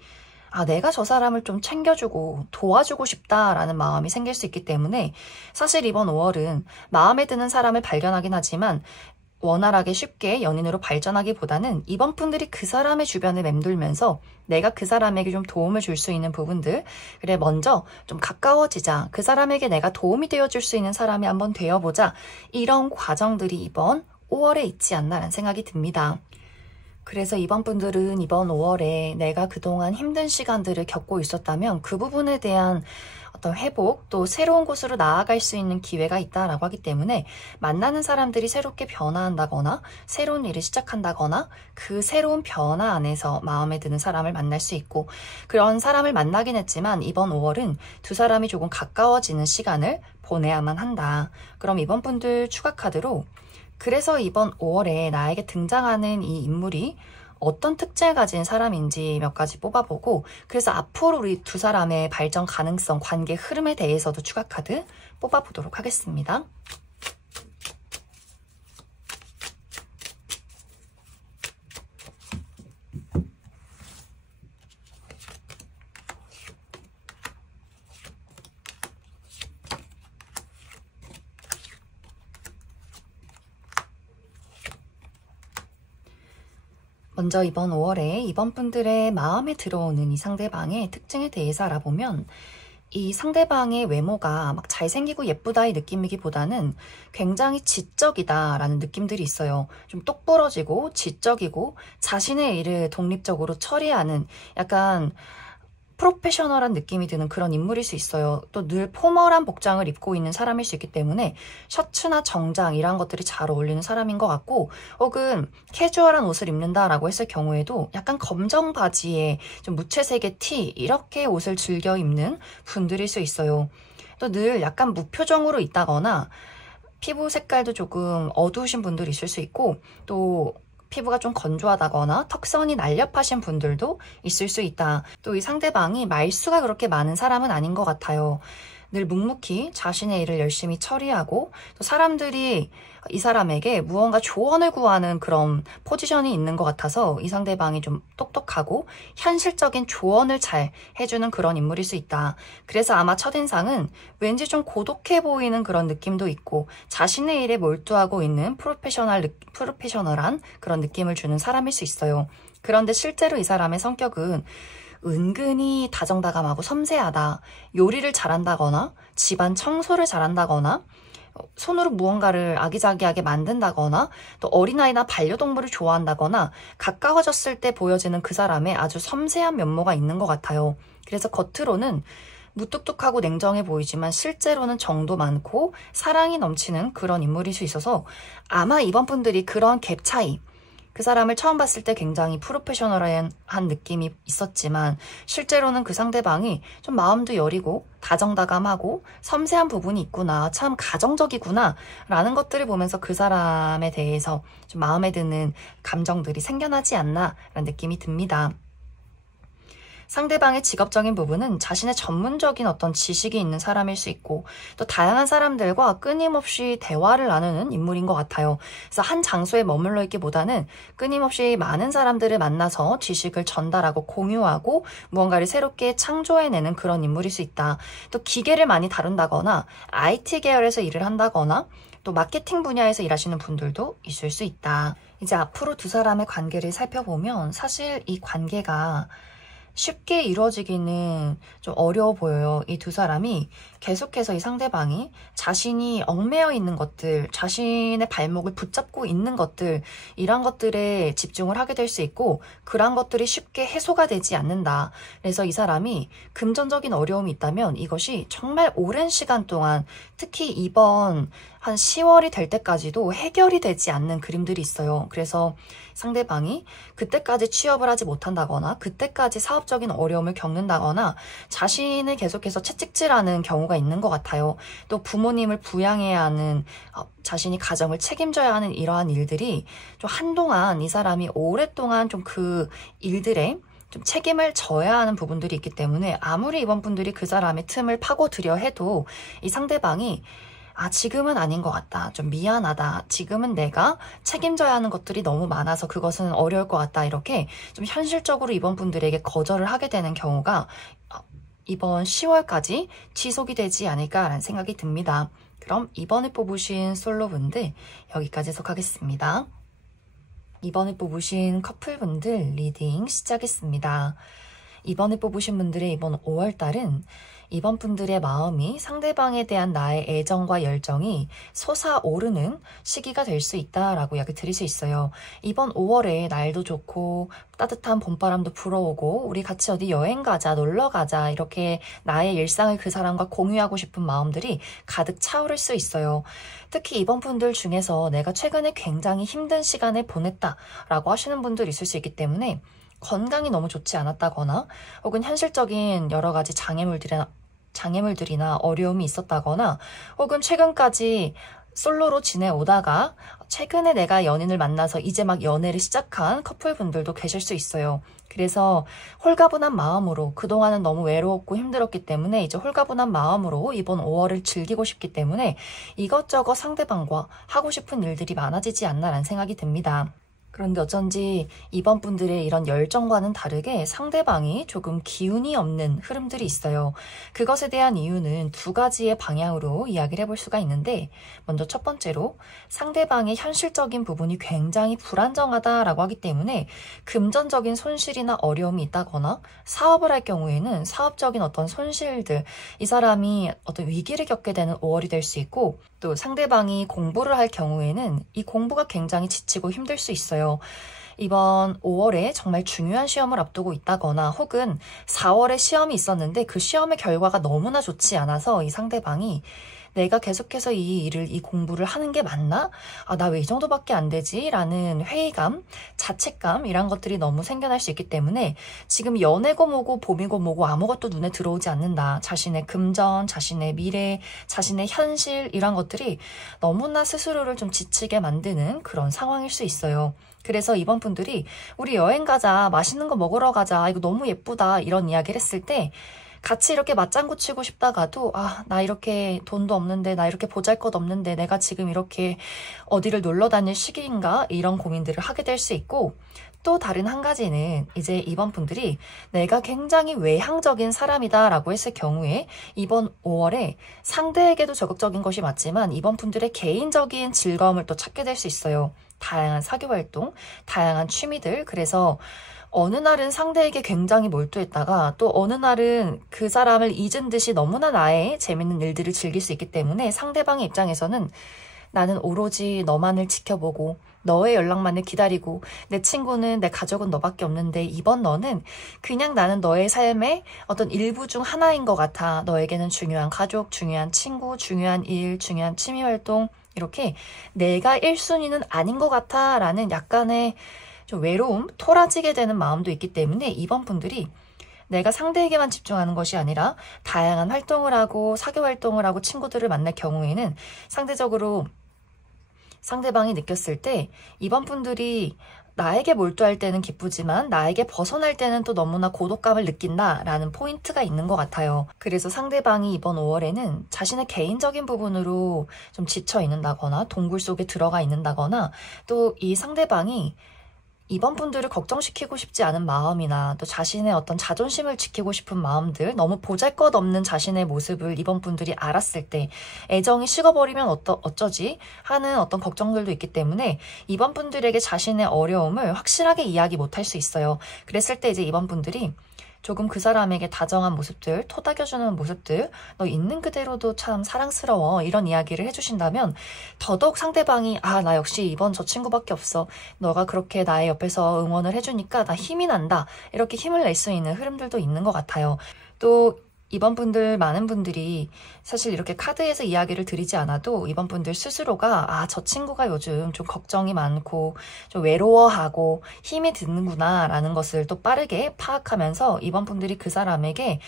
내가 저 사람을 좀 챙겨주고 도와주고 싶다라는 마음이 생길 수 있기 때문에 사실 이번 5월은 마음에 드는 사람을 발견하긴 하지만 원활하게 쉽게 연인으로 발전하기보다는 이번 분들이 그 사람의 주변을 맴돌면서 내가 그 사람에게 좀 도움을 줄 수 있는 부분들, 그래 먼저 좀 가까워지자, 그 사람에게 내가 도움이 되어줄 수 있는 사람이 한번 되어보자, 이런 과정들이 이번 5월에 있지 않나라는 생각이 듭니다. 그래서 이번 분들은 이번 5월에 내가 그동안 힘든 시간들을 겪고 있었다면 그 부분에 대한 어떤 회복, 또 새로운 곳으로 나아갈 수 있는 기회가 있다라고 하기 때문에 만나는 사람들이 새롭게 변화한다거나 새로운 일을 시작한다거나 그 새로운 변화 안에서 마음에 드는 사람을 만날 수 있고, 그런 사람을 만나긴 했지만 이번 5월은 두 사람이 조금 가까워지는 시간을 보내야만 한다. 그럼 이번 분들 추가 카드로 그래서 이번 5월에 나에게 등장하는 이 인물이 어떤 특징을 가진 사람인지 몇 가지 뽑아보고, 그래서 앞으로 우리 두 사람의 발전 가능성, 관계 흐름에 대해서도 추가 카드 뽑아보도록 하겠습니다. 먼저 이번 5월에 이번 분들의 마음에 들어오는 이 상대방의 특징에 대해서 알아보면, 이 상대방의 외모가 막 잘생기고 예쁘다의 느낌이기보다는 굉장히 지적이다라는 느낌들이 있어요. 좀 똑부러지고 지적이고 자신의 일을 독립적으로 처리하는 약간 프로페셔널한 느낌이 드는 그런 인물일 수 있어요. 또 늘 포멀한 복장을 입고 있는 사람일 수 있기 때문에 셔츠나 정장 이런 것들이 잘 어울리는 사람인 것 같고, 혹은 캐주얼한 옷을 입는다라고 했을 경우에도 약간 검정 바지에 좀 무채색의 티, 이렇게 옷을 즐겨 입는 분들일 수 있어요. 또 늘 약간 무표정으로 있다거나 피부 색깔도 조금 어두우신 분들이 있을 수 있고, 또 피부가 좀 건조하다거나 턱선이 날렵하신 분들도 있을 수 있다. 또 이 상대방이 말수가 그렇게 많은 사람은 아닌 것 같아요. 늘 묵묵히 자신의 일을 열심히 처리하고, 또 사람들이 이 사람에게 무언가 조언을 구하는 그런 포지션이 있는 것 같아서 이 상대방이 좀 똑똑하고 현실적인 조언을 잘 해주는 그런 인물일 수 있다. 그래서 아마 첫인상은 왠지 좀 고독해 보이는 그런 느낌도 있고 자신의 일에 몰두하고 있는 프로페셔널한 그런 느낌을 주는 사람일 수 있어요. 그런데 실제로 이 사람의 성격은 은근히 다정다감하고 섬세하다. 요리를 잘한다거나 집안 청소를 잘한다거나 손으로 무언가를 아기자기하게 만든다거나 또 어린아이나 반려동물을 좋아한다거나 가까워졌을 때 보여지는 그 사람의 아주 섬세한 면모가 있는 것 같아요. 그래서 겉으로는 무뚝뚝하고 냉정해 보이지만 실제로는 정도 많고 사랑이 넘치는 그런 인물일 수 있어서 아마 이번 분들이 그런 갭 차이, 그 사람을 처음 봤을 때 굉장히 프로페셔널한 느낌이 있었지만 실제로는 그 상대방이 좀 마음도 여리고 다정다감하고 섬세한 부분이 있구나, 참 가정적이구나 라는 것들을 보면서 그 사람에 대해서 좀 마음에 드는 감정들이 생겨나지 않나 라는 느낌이 듭니다. 상대방의 직업적인 부분은 자신의 전문적인 어떤 지식이 있는 사람일 수 있고 또 다양한 사람들과 끊임없이 대화를 나누는 인물인 것 같아요. 그래서 한 장소에 머물러 있기보다는 끊임없이 많은 사람들을 만나서 지식을 전달하고 공유하고 무언가를 새롭게 창조해내는 그런 인물일 수 있다. 또 기계를 많이 다룬다거나 IT 계열에서 일을 한다거나 또 마케팅 분야에서 일하시는 분들도 있을 수 있다. 이제 앞으로 두 사람의 관계를 살펴보면 사실 이 관계가 쉽게 이루어지기는 좀 어려워 보여요. 이 두 사람이 계속해서 이 상대방이 자신이 얽매여 있는 것들, 자신의 발목을 붙잡고 있는 것들, 이런 것들에 집중을 하게 될 수 있고 그런 것들이 쉽게 해소가 되지 않는다. 그래서 이 사람이 금전적인 어려움이 있다면 이것이 정말 오랜 시간 동안 특히 이번 한 10월이 될 때까지도 해결이 되지 않는 그림들이 있어요. 그래서 상대방이 그때까지 취업을 하지 못한다거나 그때까지 사업적인 어려움을 겪는다거나 자신을 계속해서 채찍질하는 경우가 있는 것 같아요. 또 부모님을 부양해야 하는 자신이 가정을 책임져야 하는 이러한 일들이 좀 한동안 이 사람이 오랫동안 좀 그 일들에 좀 책임을 져야 하는 부분들이 있기 때문에 아무리 이번 분들이 그 사람의 틈을 파고들여 해도 이 상대방이 지금은 아닌 것 같다. 좀 미안하다. 지금은 내가 책임져야 하는 것들이 너무 많아서 그것은 어려울 것 같다. 이렇게 좀 현실적으로 이번 분들에게 거절을 하게 되는 경우가 이번 10월까지 지속이 되지 않을까라는 생각이 듭니다. 그럼 이번에 뽑으신 솔로분들 여기까지 해석하겠습니다. 이번에 뽑으신 커플분들 리딩 시작했습니다. 이번에 뽑으신 분들의 이번 5월달은 이번 분들의 마음이 상대방에 대한 나의 애정과 열정이 솟아오르는 시기가 될 수 있다라고 이야기 드릴 수 있어요. 이번 5월에 날도 좋고 따뜻한 봄바람도 불어오고 우리 같이 어디 여행 가자, 놀러 가자 이렇게 나의 일상을 그 사람과 공유하고 싶은 마음들이 가득 차오를 수 있어요. 특히 이번 분들 중에서 내가 최근에 굉장히 힘든 시간을 보냈다라고 하시는 분들 있을 수 있기 때문에 건강이 너무 좋지 않았다거나 혹은 현실적인 여러 가지 장애물들이나 어려움이 있었다거나 혹은 최근까지 솔로로 지내오다가 최근에 내가 연인을 만나서 이제 막 연애를 시작한 커플분들도 계실 수 있어요. 그래서 홀가분한 마음으로 그동안은 너무 외로웠고 힘들었기 때문에 이제 홀가분한 마음으로 이번 5월을 즐기고 싶기 때문에 이것저것 상대방과 하고 싶은 일들이 많아지지 않나라는 생각이 듭니다. 그런데 어쩐지 이번 분들의 이런 열정과는 다르게 상대방이 조금 기운이 없는 흐름들이 있어요. 그것에 대한 이유는 두 가지의 방향으로 이야기를 해볼 수가 있는데 먼저 첫 번째로 상대방의 현실적인 부분이 굉장히 불안정하다라고 하기 때문에 금전적인 손실이나 어려움이 있다거나 사업을 할 경우에는 사업적인 어떤 손실들, 이 사람이 어떤 위기를 겪게 되는 5월이 될 수 있고 또 상대방이 공부를 할 경우에는 이 공부가 굉장히 지치고 힘들 수 있어요. 이번 5월에 정말 중요한 시험을 앞두고 있다거나 혹은 4월에 시험이 있었는데 그 시험의 결과가 너무나 좋지 않아서 이 상대방이 내가 계속해서 이 공부를 하는 게 맞나? 나 왜 이 정도밖에 안 되지? 라는 회의감, 자책감 이런 것들이 너무 생겨날 수 있기 때문에 지금 연애고 뭐고 봄이고 뭐고 아무것도 눈에 들어오지 않는다. 자신의 금전, 자신의 미래, 자신의 현실 이런 것들이 너무나 스스로를 좀 지치게 만드는 그런 상황일 수 있어요. 그래서 이번 분들이 우리 여행 가자, 맛있는 거 먹으러 가자, 이거 너무 예쁘다 이런 이야기를 했을 때 같이 이렇게 맞장구 치고 싶다가도 나 이렇게 돈도 없는데 나 이렇게 보잘것 없는데 내가 지금 이렇게 어디를 놀러 다닐 시기인가 이런 고민들을 하게 될 수 있고 또 다른 한 가지는 이제 이번 분들이 내가 굉장히 외향적인 사람이다 라고 했을 경우에 이번 5월에 상대에게도 적극적인 것이 맞지만 이번 분들의 개인적인 즐거움을 또 찾게 될 수 있어요. 다양한 사교활동, 다양한 취미들. 그래서 어느 날은 상대에게 굉장히 몰두했다가 또 어느 날은 그 사람을 잊은 듯이 너무나 나의 재밌는 일들을 즐길 수 있기 때문에 상대방의 입장에서는 나는 오로지 너만을 지켜보고 너의 연락만을 기다리고 내 친구는 내 가족은 너밖에 없는데 이번 너는 그냥 나는 너의 삶의 어떤 일부 중 하나인 것 같아. 너에게는 중요한 가족, 중요한 친구, 중요한 일, 중요한 취미활동 이렇게 내가 1순위는 아닌 것 같아 라는 약간의 좀 외로움, 토라지게 되는 마음도 있기 때문에 이번 분들이 내가 상대에게만 집중하는 것이 아니라 다양한 활동을 하고 사교 활동을 하고 친구들을 만날 경우에는 상대적으로 상대방이 느꼈을 때 이번 분들이 나에게 몰두할 때는 기쁘지만 나에게 벗어날 때는 또 너무나 고독감을 느낀다라는 포인트가 있는 것 같아요. 그래서 상대방이 이번 5월에는 자신의 개인적인 부분으로 좀 지쳐 있는다거나 동굴 속에 들어가 있는다거나 또 이 상대방이 이번 분들을 걱정시키고 싶지 않은 마음이나 또 자신의 어떤 자존심을 지키고 싶은 마음들, 너무 보잘것없는 자신의 모습을 이번 분들이 알았을 때 애정이 식어버리면 어쩌지 하는 어떤 걱정들도 있기 때문에 이번 분들에게 자신의 어려움을 확실하게 이야기 못할 수 있어요. 그랬을 때 이제 이번 분들이 조금 그 사람에게 다정한 모습들, 토닥여주는 모습들, 너 있는 그대로도 참 사랑스러워 이런 이야기를 해주신다면 더더욱 상대방이 나 역시 이번 저 친구밖에 없어. 너가 그렇게 나의 옆에서 응원을 해주니까 나 힘이 난다. 이렇게 힘을 낼 수 있는 흐름들도 있는 것 같아요. 또 이번 분들 많은 분들이 사실 이렇게 카드에서 이야기를 드리지 않아도 이번 분들 스스로가 저 친구가 요즘 좀 걱정이 많고 좀 외로워하고 힘이 드는구나 라는 것을 또 빠르게 파악하면서 이번 분들이 그 사람에게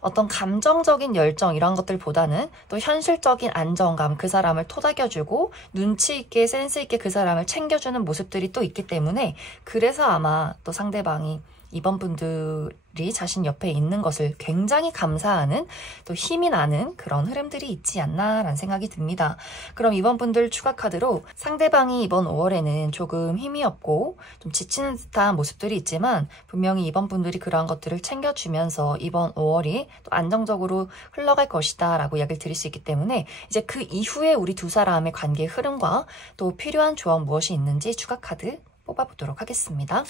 어떤 감정적인 열정 이런 것들보다는 또 현실적인 안정감, 그 사람을 토닥여주고 눈치 있게 센스 있게 그 사람을 챙겨주는 모습들이 또 있기 때문에 그래서 아마 또 상대방이 이번 분들이 자신 옆에 있는 것을 굉장히 감사하는 또 힘이 나는 그런 흐름들이 있지 않나라는 생각이 듭니다. 그럼 이번 분들 추가 카드로 상대방이 이번 5월에는 조금 힘이 없고 좀 지치는 듯한 모습들이 있지만 분명히 이번 분들이 그러한 것들을 챙겨주면서 이번 5월이 또 안정적으로 흘러갈 것이다 라고 이야기를 드릴 수 있기 때문에 이제 그 이후에 우리 두 사람의 관계의 흐름과 또 필요한 조언 무엇이 있는지 추가 카드 뽑아보도록 하겠습니다.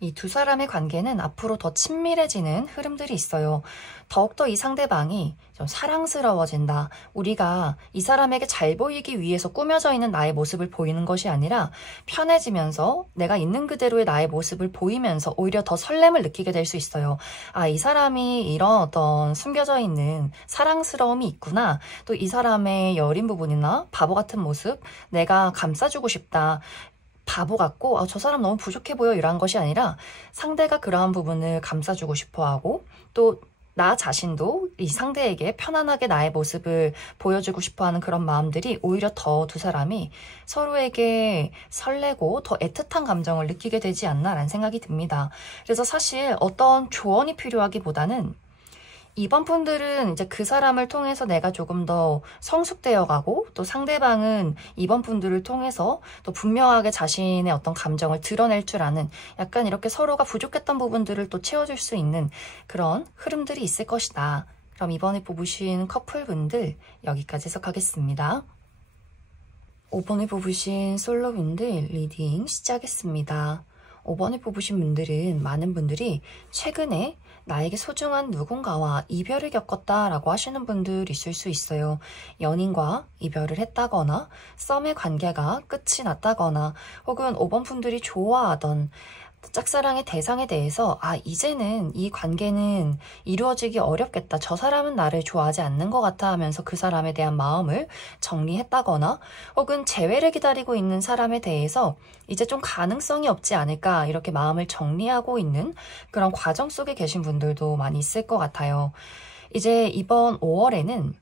이 두 사람의 관계는 앞으로 더 친밀해지는 흐름들이 있어요. 더욱더 이 상대방이 좀 사랑스러워진다. 우리가 이 사람에게 잘 보이기 위해서 꾸며져 있는 나의 모습을 보이는 것이 아니라 편해지면서 내가 있는 그대로의 나의 모습을 보이면서 오히려 더 설렘을 느끼게 될 수 있어요. 이 사람이 이런 어떤 숨겨져 있는 사랑스러움이 있구나. 또 이 사람의 여린 부분이나 바보 같은 모습, 내가 감싸주고 싶다. 바보 같고 저 사람 너무 부족해 보여 이런 것이 아니라 상대가 그러한 부분을 감싸주고 싶어하고 또 나 자신도 이 상대에게 편안하게 나의 모습을 보여주고 싶어하는 그런 마음들이 오히려 더 두 사람이 서로에게 설레고 더 애틋한 감정을 느끼게 되지 않나라는 생각이 듭니다. 그래서 사실 어떤 조언이 필요하기보다는 이번 분들은 이제 그 사람을 통해서 내가 조금 더 성숙되어 가고 또 상대방은 이번 분들을 통해서 또 분명하게 자신의 어떤 감정을 드러낼 줄 아는 약간 이렇게 서로가 부족했던 부분들을 또 채워줄 수 있는 그런 흐름들이 있을 것이다. 그럼 이번에 뽑으신 커플분들 여기까지 해석하겠습니다. 5번에 뽑으신 솔로분들 리딩 시작했습니다. 5번에 뽑으신 분들은 많은 분들이 최근에 나에게 소중한 누군가와 이별을 겪었다라고 하시는 분들 있을 수 있어요. 연인과 이별을 했다거나 썸의 관계가 끝이 났다거나 혹은 5번 분들이 좋아하던 짝사랑의 대상에 대해서 이제는 이 관계는 이루어지기 어렵겠다. 저 사람은 나를 좋아하지 않는 것 같아 하면서 그 사람에 대한 마음을 정리했다거나 혹은 재회를 기다리고 있는 사람에 대해서 이제 좀 가능성이 없지 않을까 이렇게 마음을 정리하고 있는 그런 과정 속에 계신 분들도 많이 있을 것 같아요. 이제 이번 5월에는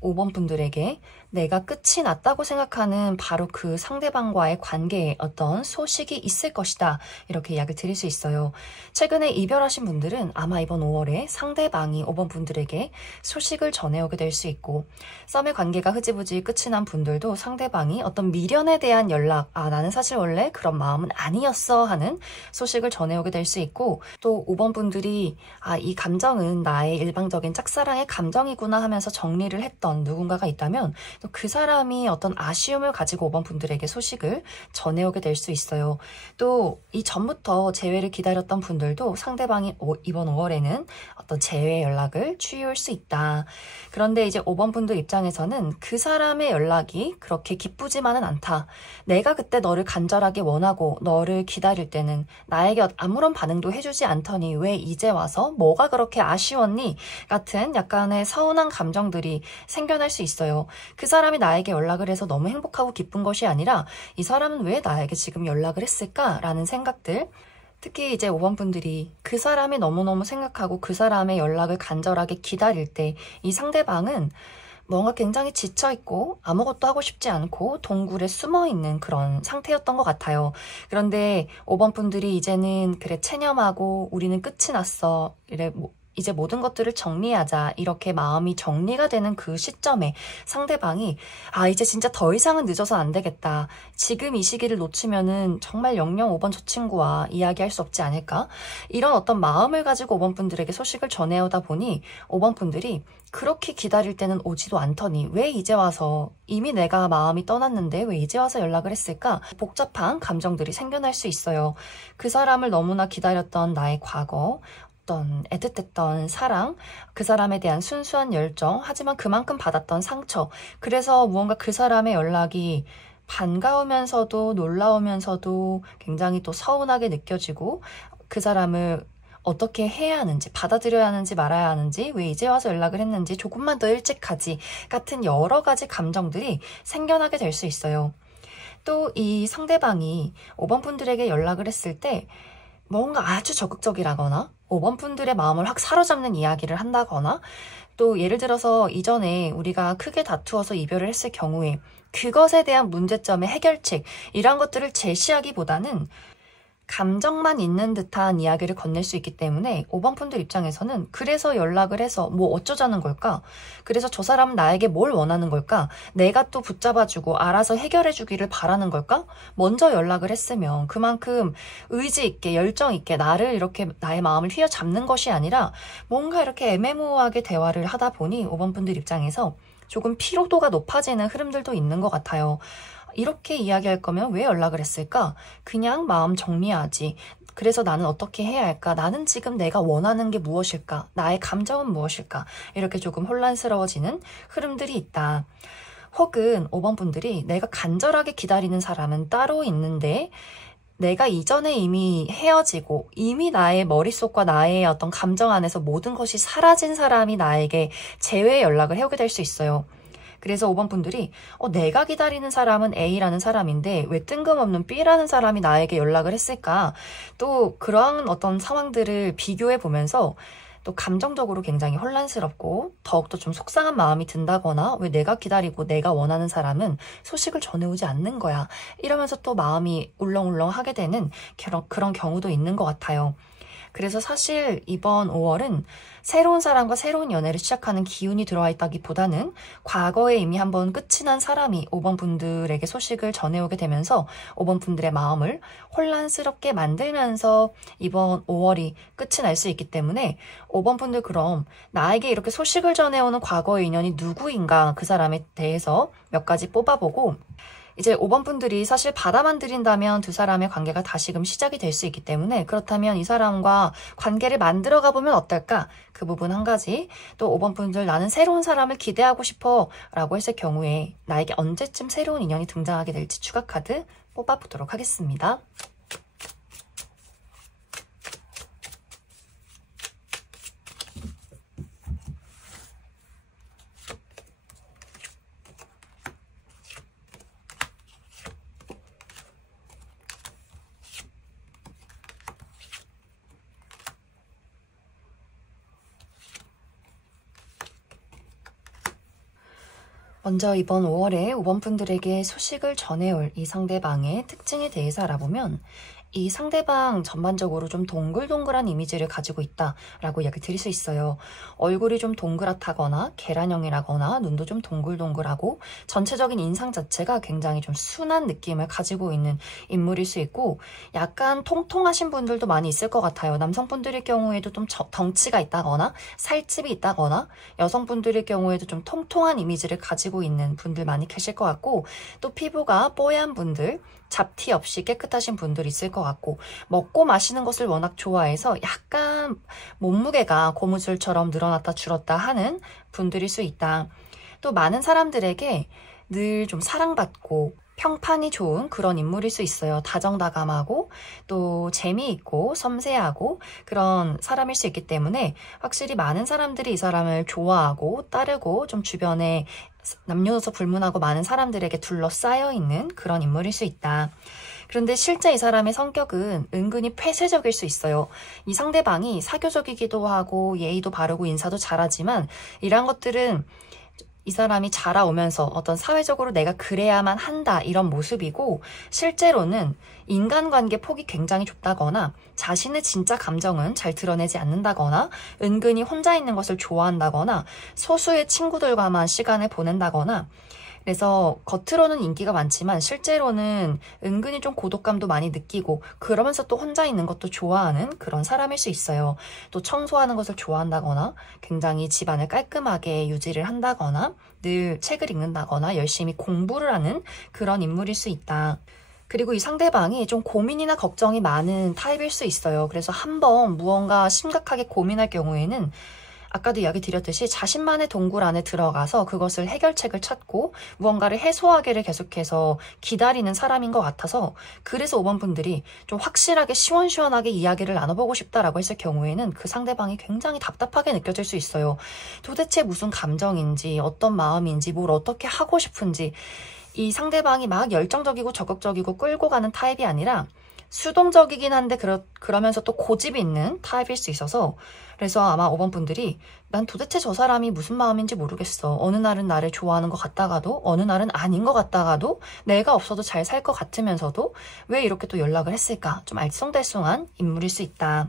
5번 분들에게 내가 끝이 났다고 생각하는 바로 그 상대방과의 관계에 어떤 소식이 있을 것이다. 이렇게 이야기를 드릴 수 있어요. 최근에 이별하신 분들은 아마 이번 5월에 상대방이 5번 분들에게 소식을 전해오게 될 수 있고 썸의 관계가 흐지부지 끝이 난 분들도 상대방이 어떤 미련에 대한 연락 나는 사실 원래 그런 마음은 아니었어 하는 소식을 전해오게 될 수 있고 또 5번 분들이 이 감정은 나의 일방적인 짝사랑의 감정이구나 하면서 정리를 했던 기다렸던 누군가가 있다면 또 그 사람이 어떤 아쉬움을 가지고 5번 분들에게 소식을 전해오게 될 수 있어요. 또 이 전부터 재회를 기다렸던 분들도 상대방이 이번 5월에는 어떤 재회 연락을 취해올 수 있다. 그런데 이제 5번 분들 입장에서는 그 사람의 연락이 그렇게 기쁘지만은 않다. 내가 그때 너를 간절하게 원하고 너를 기다릴 때는 나에게 아무런 반응도 해주지 않더니 왜 이제 와서 뭐가 그렇게 아쉬웠니? 같은 약간의 서운한 감정들이 생겨날 수 있어요. 그 사람이 나에게 연락을 해서 너무 행복하고 기쁜 것이 아니라 이 사람은 왜 나에게 지금 연락을 했을까라는 생각들. 특히 이제 5번 분들이 그 사람이 너무너무 생각하고 그 사람의 연락을 간절하게 기다릴 때 이 상대방은 뭔가 굉장히 지쳐있고 아무것도 하고 싶지 않고 동굴에 숨어있는 그런 상태였던 것 같아요. 그런데 5번 분들이 이제는 그래 체념하고 우리는 끝이 났어. 이제 모든 것들을 정리하자. 이렇게 마음이 정리가 되는 그 시점에 상대방이 이제 진짜 더 이상은 늦어서 안 되겠다. 지금 이 시기를 놓치면은 정말 영영 5번 저 친구와 이야기할 수 없지 않을까? 이런 어떤 마음을 가지고 5번 분들에게 소식을 전해오다 보니 5번 분들이 그렇게 기다릴 때는 오지도 않더니 왜 이제 와서 이미 내가 마음이 떠났는데 왜 이제 와서 연락을 했을까? 복잡한 감정들이 생겨날 수 있어요. 그 사람을 너무나 기다렸던 나의 과거, 어떤 애틋했던 사랑, 그 사람에 대한 순수한 열정, 하지만 그만큼 받았던 상처, 그래서 무언가 그 사람의 연락이 반가우면서도 놀라우면서도 굉장히 또 서운하게 느껴지고 그 사람을 어떻게 해야 하는지, 받아들여야 하는지 말아야 하는지, 왜 이제 와서 연락을 했는지, 조금만 더 일찍 가지 같은 여러 가지 감정들이 생겨나게 될 수 있어요. 또 이 상대방이 5번 분들에게 연락을 했을 때 뭔가 아주 적극적이라거나 5번 분들의 마음을 확 사로잡는 이야기를 한다거나 또 예를 들어서 이전에 우리가 크게 다투어서 이별을 했을 경우에 그것에 대한 문제점의 해결책 이런 것들을 제시하기보다는 감정만 있는 듯한 이야기를 건넬 수 있기 때문에 5번 분들 입장에서는 그래서 연락을 해서 뭐 어쩌자는 걸까? 그래서 저 사람은 나에게 뭘 원하는 걸까? 내가 또 붙잡아주고 알아서 해결해주기를 바라는 걸까? 먼저 연락을 했으면 그만큼 의지 있게 열정 있게 나를 이렇게 나의 마음을 휘어잡는 것이 아니라 뭔가 이렇게 애매모호하게 대화를 하다 보니 5번 분들 입장에서 조금 피로도가 높아지는 흐름들도 있는 것 같아요. 이렇게 이야기할 거면 왜 연락을 했을까? 그냥 마음 정리하지. 그래서 나는 어떻게 해야 할까? 나는 지금 내가 원하는 게 무엇일까? 나의 감정은 무엇일까? 이렇게 조금 혼란스러워지는 흐름들이 있다. 혹은 5번 분들이 내가 간절하게 기다리는 사람은 따로 있는데 내가 이전에 이미 헤어지고 이미 나의 머릿속과 나의 어떤 감정 안에서 모든 것이 사라진 사람이 나에게 재회 연락을 해오게 될 수 있어요. 그래서 5번 분들이 내가 기다리는 사람은 A라는 사람인데 왜 뜬금없는 B라는 사람이 나에게 연락을 했을까? 또 그러한 어떤 상황들을 비교해 보면서 또 감정적으로 굉장히 혼란스럽고 더욱더 좀 속상한 마음이 든다거나 왜 내가 기다리고 내가 원하는 사람은 소식을 전해오지 않는 거야. 이러면서 또 마음이 울렁울렁하게 되는 그런 경우도 있는 것 같아요. 그래서 사실 이번 5월은 새로운 사람과 새로운 연애를 시작하는 기운이 들어와 있다기보다는 과거에 이미 한번 끝이 난 사람이 5번 분들에게 소식을 전해오게 되면서 5번 분들의 마음을 혼란스럽게 만들면서 이번 5월이 끝이 날 수 있기 때문에 5번 분들 그럼 나에게 이렇게 소식을 전해오는 과거의 인연이 누구인가 그 사람에 대해서 몇 가지 뽑아보고 이제 5번 분들이 사실 받아만 들인다면 두 사람의 관계가 다시금 시작이 될 수 있기 때문에 그렇다면 이 사람과 관계를 만들어 가보면 어떨까? 그 부분 한 가지. 또 5번 분들 나는 새로운 사람을 기대하고 싶어 라고 했을 경우에 나에게 언제쯤 새로운 인연이 등장하게 될지 추가 카드 뽑아보도록 하겠습니다. 먼저 이번 5월에 5번 분들에게 소식을 전해올 이 상대방의 특징에 대해서 알아보면 이 상대방 전반적으로 좀 동글동글한 이미지를 가지고 있다라고 이야기 드릴 수 있어요. 얼굴이 좀 동그랗다거나 계란형이라거나 눈도 좀 동글동글하고 전체적인 인상 자체가 굉장히 좀 순한 느낌을 가지고 있는 인물일 수 있고 약간 통통하신 분들도 많이 있을 것 같아요. 남성분들의 경우에도 좀 덩치가 있다거나 살집이 있다거나 여성분들의 경우에도 좀 통통한 이미지를 가지고 있는 분들 많이 계실 것 같고 또 피부가 뽀얀 분들 잡티 없이 깨끗하신 분들 있을 것 같고 먹고 마시는 것을 워낙 좋아해서 약간 몸무게가 고무줄처럼 늘어났다 줄었다 하는 분들일 수 있다. 또 많은 사람들에게 늘 좀 사랑받고 평판이 좋은 그런 인물일 수 있어요. 다정다감하고 또 재미있고 섬세하고 그런 사람일 수 있기 때문에 확실히 많은 사람들이 이 사람을 좋아하고 따르고 좀 주변에 남녀노소 불문하고 많은 사람들에게 둘러싸여 있는 그런 인물일 수 있다. 그런데 실제 이 사람의 성격은 은근히 폐쇄적일 수 있어요. 이 상대방이 사교적이기도 하고 예의도 바르고 인사도 잘하지만 이런 것들은 이 사람이 자라오면서 어떤 사회적으로 내가 그래야만 한다 이런 모습이고 실제로는 인간관계 폭이 굉장히 좁다거나 자신의 진짜 감정은 잘 드러내지 않는다거나 은근히 혼자 있는 것을 좋아한다거나 소수의 친구들과만 시간을 보낸다거나 그래서 겉으로는 인기가 많지만 실제로는 은근히 좀 고독감도 많이 느끼고 그러면서 또 혼자 있는 것도 좋아하는 그런 사람일 수 있어요. 또 청소하는 것을 좋아한다거나 굉장히 집안을 깔끔하게 유지를 한다거나 늘 책을 읽는다거나 열심히 공부를 하는 그런 인물일 수 있다. 그리고 이 상대방이 좀 고민이나 걱정이 많은 타입일 수 있어요. 그래서 한번 무언가 심각하게 고민할 경우에는 아까도 이야기 드렸듯이 자신만의 동굴 안에 들어가서 그것을 해결책을 찾고 무언가를 해소하기를 계속해서 기다리는 사람인 것 같아서 그래서 5번 분들이 좀 확실하게 시원시원하게 이야기를 나눠보고 싶다라고 했을 경우에는 그 상대방이 굉장히 답답하게 느껴질 수 있어요. 도대체 무슨 감정인지 어떤 마음인지 뭘 어떻게 하고 싶은지 이 상대방이 막 열정적이고 적극적이고 끌고 가는 타입이 아니라 수동적이긴 한데 그러면서 또 고집이 있는 타입일 수 있어서 그래서 아마 5번 분들이 난 도대체 저 사람이 무슨 마음인지 모르겠어. 어느 날은 나를 좋아하는 것 같다가도 어느 날은 아닌 것 같다가도 내가 없어도 잘 살 것 같으면서도 왜 이렇게 또 연락을 했을까? 좀 알쏭달쏭한 인물일 수 있다.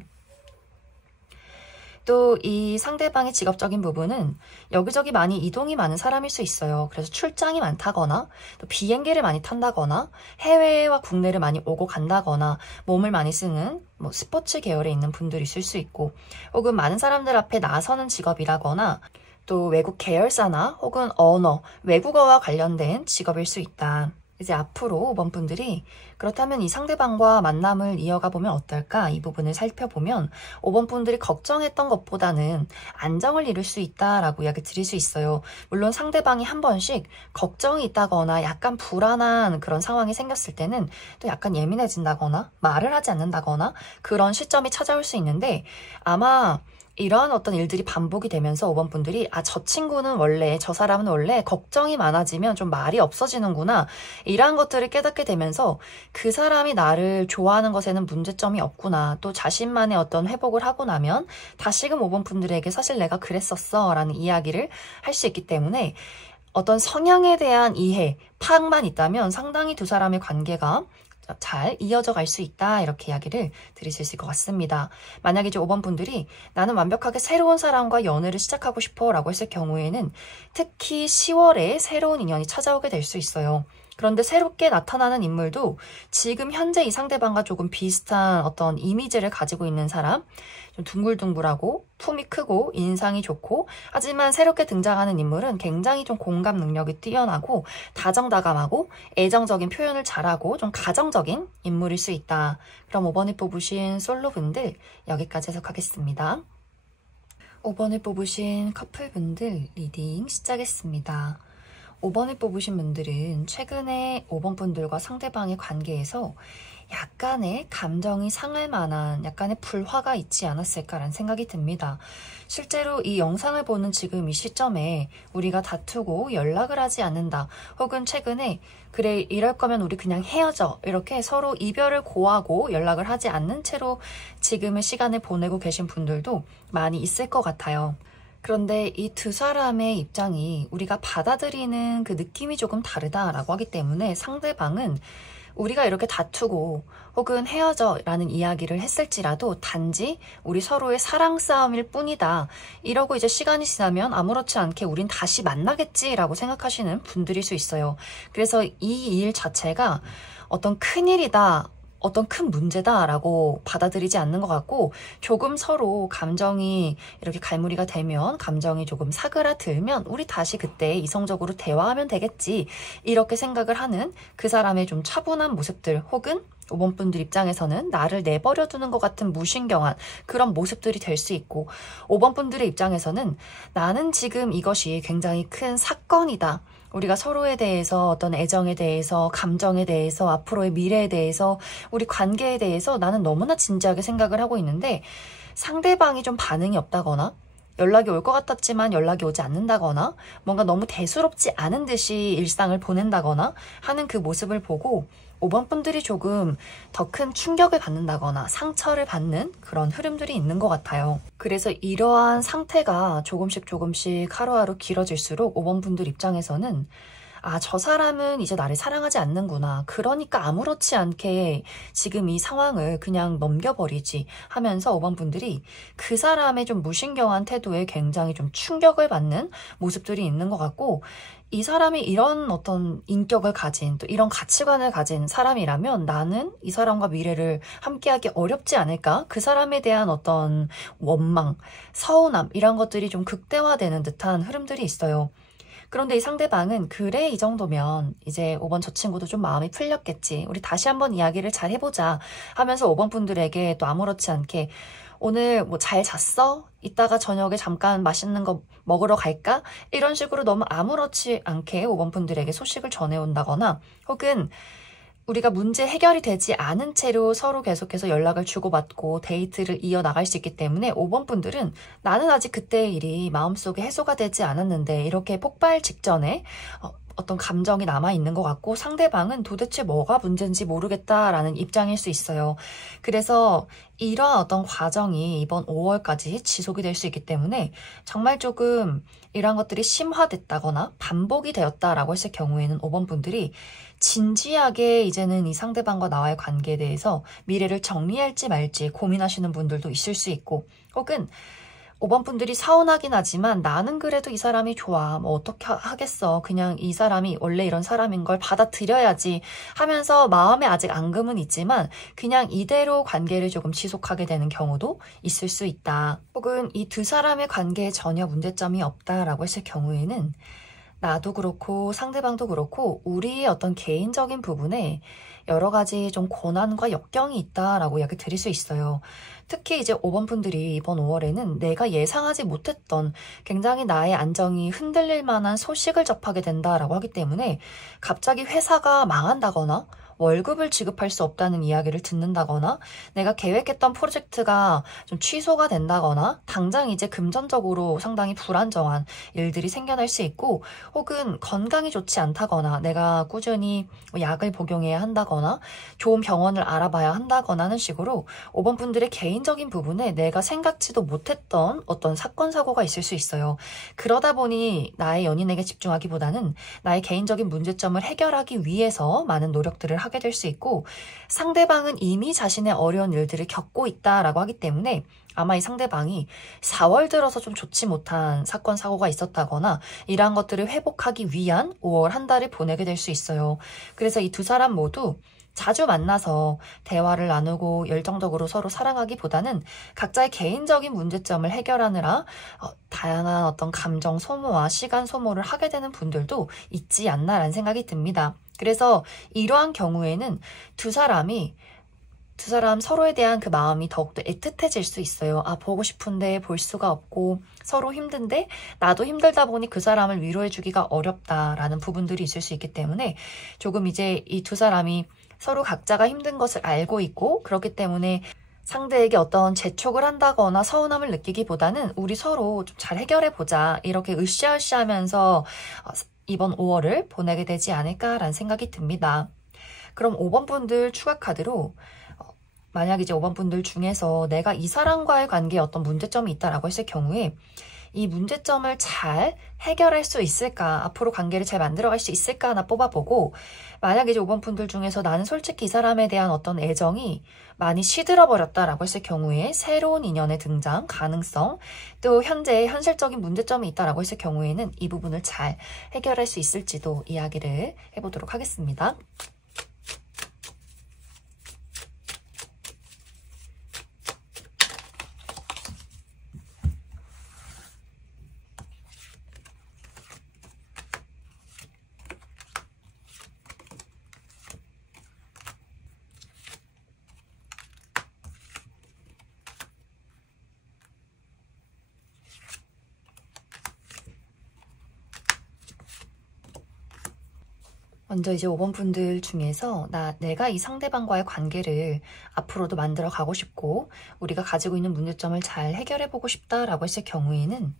또 이 상대방의 직업적인 부분은 여기저기 많이 이동이 많은 사람일 수 있어요. 그래서 출장이 많다거나 또 비행기를 많이 탄다거나 해외와 국내를 많이 오고 간다거나 몸을 많이 쓰는 뭐 스포츠 계열에 있는 분들이 있을 수 있고 혹은 많은 사람들 앞에 나서는 직업이라거나 또 외국 계열사나 혹은 언어, 외국어와 관련된 직업일 수 있다. 이제 앞으로 5번 분들이 그렇다면 이 상대방과 만남을 이어가 보면 어떨까? 이 부분을 살펴보면 5번 분들이 걱정했던 것보다는 안정을 이룰 수 있다라고 이야기 드릴 수 있어요. 물론 상대방이 한 번씩 걱정이 있다거나 약간 불안한 그런 상황이 생겼을 때는 또 약간 예민해진다거나 말을 하지 않는다거나 그런 시점이 찾아올 수 있는데 아마 이러한 어떤 일들이 반복이 되면서 5번 분들이 저 친구는 원래 저 사람은 원래 걱정이 많아지면 좀 말이 없어지는구나 이러한 것들을 깨닫게 되면서 그 사람이 나를 좋아하는 것에는 문제점이 없구나 또 자신만의 어떤 회복을 하고 나면 다시금 5번 분들에게 사실 내가 그랬었어 라는 이야기를 할 수 있기 때문에 어떤 성향에 대한 이해, 파악만 있다면 상당히 두 사람의 관계가 잘 이어져 갈 수 있다 이렇게 이야기를 드릴 수 있을 것 같습니다. 만약에 이제 5번 분들이 나는 완벽하게 새로운 사람과 연애를 시작하고 싶어 라고 했을 경우에는 특히 10월에 새로운 인연이 찾아오게 될 수 있어요. 그런데 새롭게 나타나는 인물도 지금 현재 이 상대방과 조금 비슷한 어떤 이미지를 가지고 있는 사람 좀 둥글둥글하고 품이 크고 인상이 좋고 하지만 새롭게 등장하는 인물은 굉장히 좀 공감 능력이 뛰어나고 다정다감하고 애정적인 표현을 잘하고 좀 가정적인 인물일 수 있다. 그럼 5번을 뽑으신 솔로분들 여기까지 해석하겠습니다. 5번을 뽑으신 커플분들 리딩 시작했습니다. 5번을 뽑으신 분들은 최근에 5번 분들과 상대방의 관계에서 약간의 감정이 상할 만한 약간의 불화가 있지 않았을까라는 생각이 듭니다. 실제로 이 영상을 보는 지금 이 시점에 우리가 다투고 연락을 하지 않는다 혹은 최근에 그래 이럴 거면 우리 그냥 헤어져 이렇게 서로 이별을 고하고 연락을 하지 않는 채로 지금의 시간을 보내고 계신 분들도 많이 있을 것 같아요. 그런데 이 두 사람의 입장이 우리가 받아들이는 그 느낌이 조금 다르다라고 하기 때문에 상대방은 우리가 이렇게 다투고 혹은 헤어져 라는 이야기를 했을지라도 단지 우리 서로의 사랑 싸움일 뿐이다. 이러고 이제 시간이 지나면 아무렇지 않게 우린 다시 만나겠지라고 생각하시는 분들일 수 있어요. 그래서 이 일 자체가 어떤 큰일이다, 어떤 큰 문제다라고 받아들이지 않는 것 같고, 조금 서로 감정이 이렇게 갈무리가 되면, 감정이 조금 사그라들면 우리 다시 그때 이성적으로 대화하면 되겠지, 이렇게 생각을 하는 그 사람의 좀 차분한 모습들, 혹은 5번 분들 입장에서는 나를 내버려 두는 것 같은 무신경한 그런 모습들이 될 수 있고, 5번 분들의 입장에서는 나는 지금 이것이 굉장히 큰 사건이다, 우리가 서로에 대해서, 어떤 애정에 대해서, 감정에 대해서, 앞으로의 미래에 대해서, 우리 관계에 대해서 나는 너무나 진지하게 생각을 하고 있는데, 상대방이 좀 반응이 없다거나, 연락이 올 것 같았지만 연락이 오지 않는다거나, 뭔가 너무 대수롭지 않은 듯이 일상을 보낸다거나 하는 그 모습을 보고 5번 분들이 조금 더 큰 충격을 받는다거나 상처를 받는 그런 흐름들이 있는 것 같아요. 그래서 이러한 상태가 조금씩 하루하루 길어질수록 5번 분들 입장에서는 아, 저 사람은 이제 나를 사랑하지 않는구나. 그러니까 아무렇지 않게 지금 이 상황을 그냥 넘겨버리지 하면서 5번 분들이 그 사람의 좀 무신경한 태도에 굉장히 좀 충격을 받는 모습들이 있는 것 같고, 이 사람이 이런 어떤 인격을 가진, 또 이런 가치관을 가진 사람이라면 나는 이 사람과 미래를 함께하기 어렵지 않을까? 그 사람에 대한 어떤 원망, 서운함, 이런 것들이 좀 극대화되는 듯한 흐름들이 있어요. 그런데 이 상대방은 그래, 이 정도면 이제 5번 저 친구도 좀 마음이 풀렸겠지, 우리 다시 한번 이야기를 잘 해보자 하면서 5번 분들에게 또 아무렇지 않게 오늘 뭐 잘 잤어? 이따가 저녁에 잠깐 맛있는 거 먹으러 갈까? 이런 식으로 너무 아무렇지 않게 5번 분들에게 소식을 전해온다거나, 혹은 우리가 문제 해결이 되지 않은 채로 서로 계속해서 연락을 주고받고 데이트를 이어나갈 수 있기 때문에 5번 분들은 나는 아직 그때의 일이 마음속에 해소가 되지 않았는데 이렇게 폭발 직전에 어떤 감정이 남아있는 것 같고, 상대방은 도대체 뭐가 문제인지 모르겠다라는 입장일 수 있어요. 그래서 이러한 어떤 과정이 이번 5월까지 지속이 될 수 있기 때문에 정말 조금 이러한 것들이 심화됐다거나 반복이 되었다라고 했을 경우에는 5번 분들이 진지하게 이제는 이 상대방과 나와의 관계에 대해서 미래를 정리할지 말지 고민하시는 분들도 있을 수 있고, 혹은 5번 분들이 서운하긴 하지만 나는 그래도 이 사람이 좋아, 뭐 어떻게 하겠어, 그냥 이 사람이 원래 이런 사람인 걸 받아들여야지 하면서 마음에 아직 앙금은 있지만 그냥 이대로 관계를 조금 지속하게 되는 경우도 있을 수 있다. 혹은 이 두 사람의 관계에 전혀 문제점이 없다라고 했을 경우에는 나도 그렇고 상대방도 그렇고 우리의 어떤 개인적인 부분에 여러 가지 좀 고난과 역경이 있다라고 이야기 드릴 수 있어요. 특히 이제 5번 분들이 이번 5월에는 내가 예상하지 못했던 굉장히 나의 안정이 흔들릴 만한 소식을 접하게 된다라고 하기 때문에 갑자기 회사가 망한다거나 월급을 지급할 수 없다는 이야기를 듣는다거나, 내가 계획했던 프로젝트가 좀 취소가 된다거나, 당장 이제 금전적으로 상당히 불안정한 일들이 생겨날 수 있고, 혹은 건강이 좋지 않다거나 내가 꾸준히 약을 복용해야 한다거나 좋은 병원을 알아봐야 한다거나 하는 식으로 5번 분들의 개인적인 부분에 내가 생각지도 못했던 어떤 사건, 사고가 있을 수 있어요. 그러다 보니 나의 연인에게 집중하기보다는 나의 개인적인 문제점을 해결하기 위해서 많은 노력들을 하게 될 수 있고, 상대방은 이미 자신의 어려운 일들을 겪고 있다라고 하기 때문에 아마 이 상대방이 4월 들어서 좀 좋지 못한 사건, 사고가 있었다거나 이러한 것들을 회복하기 위한 5월 한 달을 보내게 될 수 있어요. 그래서 이 두 사람 모두 자주 만나서 대화를 나누고 열정적으로 서로 사랑하기보다는 각자의 개인적인 문제점을 해결하느라 다양한 어떤 감정 소모와 시간 소모를 하게 되는 분들도 있지 않나라는 생각이 듭니다. 그래서 이러한 경우에는 두 사람 서로에 대한 그 마음이 더욱더 애틋해질 수 있어요. 아, 보고 싶은데 볼 수가 없고 서로 힘든데 나도 힘들다 보니 그 사람을 위로해주기가 어렵다라는 부분들이 있을 수 있기 때문에 조금 이제 이 두 사람이 서로 각자가 힘든 것을 알고 있고, 그렇기 때문에 상대에게 어떤 재촉을 한다거나 서운함을 느끼기보다는 우리 서로 좀 잘 해결해보자, 이렇게 으쌰으쌰하면서 이번 5월을 보내게 되지 않을까라는 생각이 듭니다. 그럼 5번 분들 추가 카드로 만약 이제 5번 분들 중에서 내가 이 사람과의 관계에 어떤 문제점이 있다라고 했을 경우에 이 문제점을 잘 해결할 수 있을까? 앞으로 관계를 잘 만들어갈 수 있을까? 하나 뽑아보고, 만약 이제 5번 분들 중에서 나는 솔직히 이 사람에 대한 어떤 애정이 많이 시들어 버렸다라고 했을 경우에 새로운 인연의 등장 가능성, 또 현재 현실적인 문제점이 있다라고 했을 경우에는 이 부분을 잘 해결할 수 있을지도 이야기를 해보도록 하겠습니다. 먼저 이제 5번 분들 중에서 내가 이 상대방과의 관계를 앞으로도 만들어 가고 싶고 우리가 가지고 있는 문제점을 잘 해결해 보고 싶다라고 했을 경우에는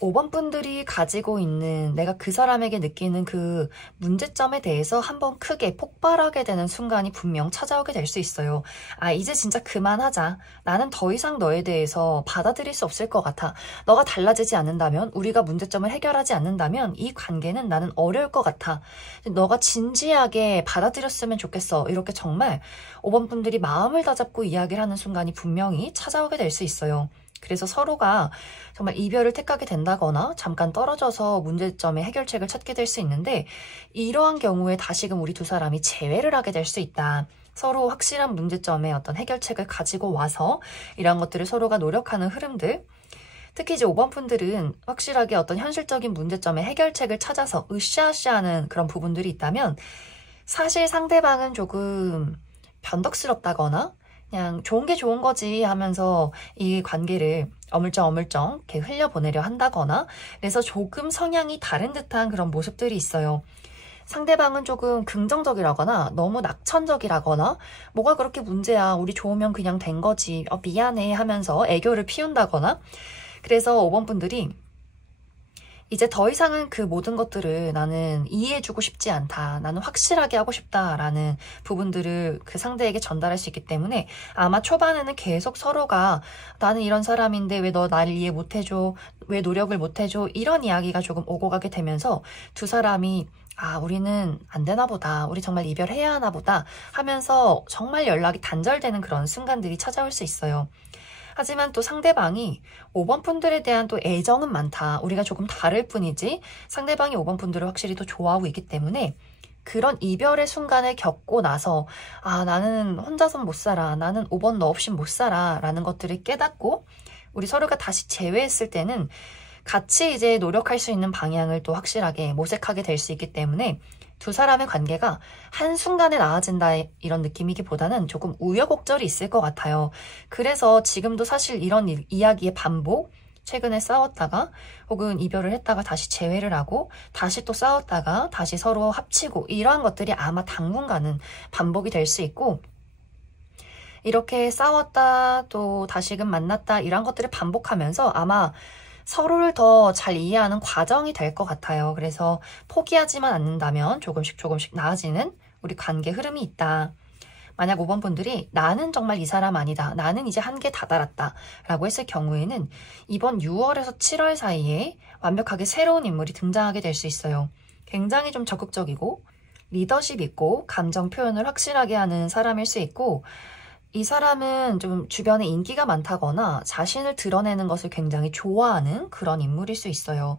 5번 분들이 가지고 있는 내가 그 사람에게 느끼는 그 문제점에 대해서 한번 크게 폭발하게 되는 순간이 분명 찾아오게 될 수 있어요. 아, 이제 진짜 그만하자. 나는 더 이상 너에 대해서 받아들일 수 없을 것 같아. 너가 달라지지 않는다면, 우리가 문제점을 해결하지 않는다면 이 관계는 나는 어려울 것 같아. 너가 진지하게 받아들였으면 좋겠어. 이렇게 정말 5번 분들이 마음을 다잡고 이야기를 하는 순간이 분명히 찾아오게 될 수 있어요. 그래서 서로가 정말 이별을 택하게 된다거나 잠깐 떨어져서 문제점의 해결책을 찾게 될 수 있는데, 이러한 경우에 다시금 우리 두 사람이 재회를 하게 될 수 있다. 서로 확실한 문제점의 어떤 해결책을 가지고 와서 이런 것들을 서로가 노력하는 흐름들, 특히 이제 5번 분들은 확실하게 어떤 현실적인 문제점의 해결책을 찾아서 으쌰으쌰하는 그런 부분들이 있다면, 사실 상대방은 조금 변덕스럽다거나 그냥 좋은 게 좋은 거지 하면서 이 관계를 어물쩡어물쩡 이렇게 흘려보내려 한다거나, 그래서 조금 성향이 다른 듯한 그런 모습들이 있어요. 상대방은 조금 긍정적이라거나 너무 낙천적이라거나 뭐가 그렇게 문제야, 우리 좋으면 그냥 된 거지, 미안해 하면서 애교를 피운다거나, 그래서 5번 분들이 이제 더 이상은 그 모든 것들을 나는 이해해주고 싶지 않다. 나는 확실하게 하고 싶다라는 부분들을 그 상대에게 전달할 수 있기 때문에 아마 초반에는 계속 서로가 나는 이런 사람인데 왜 너 나를 이해 못해줘? 왜 노력을 못해줘? 이런 이야기가 조금 오고 가게 되면서 두 사람이 아, 우리는 안 되나 보다. 우리 정말 이별해야 하나 보다 하면서 정말 연락이 단절되는 그런 순간들이 찾아올 수 있어요. 하지만 또 상대방이 5번 분들에 대한 또 애정은 많다. 우리가 조금 다를 뿐이지 상대방이 5번 분들을 확실히 또 좋아하고 있기 때문에 그런 이별의 순간을 겪고 나서 아, 나는 혼자선 못 살아. 나는 5번 너 없인 못 살아. 라는 것들을 깨닫고 우리 서로가 다시 재회했을 때는 같이 이제 노력할 수 있는 방향을 또 확실하게 모색하게 될 수 있기 때문에 두 사람의 관계가 한순간에 나아진다 이런 느낌이기보다는 조금 우여곡절이 있을 것 같아요. 그래서 지금도 사실 이런 이야기의 반복, 최근에 싸웠다가 혹은 이별을 했다가 다시 재회를 하고 다시 또 싸웠다가 다시 서로 합치고 이러한 것들이 아마 당분간은 반복이 될 수 있고, 이렇게 싸웠다 또 다시금 만났다 이런 것들을 반복하면서 아마 서로를 더 잘 이해하는 과정이 될 것 같아요. 그래서 포기하지만 않는다면 조금씩 나아지는 우리 관계 흐름이 있다. 만약 5번 분들이 나는 정말 이 사람 아니다. 나는 이제 한계 다다랐다. 라고 했을 경우에는 이번 6월에서 7월 사이에 완벽하게 새로운 인물이 등장하게 될 수 있어요. 굉장히 좀 적극적이고 리더십 있고 감정 표현을 확실하게 하는 사람일 수 있고, 이 사람은 좀 주변에 인기가 많다거나 자신을 드러내는 것을 굉장히 좋아하는 그런 인물일 수 있어요.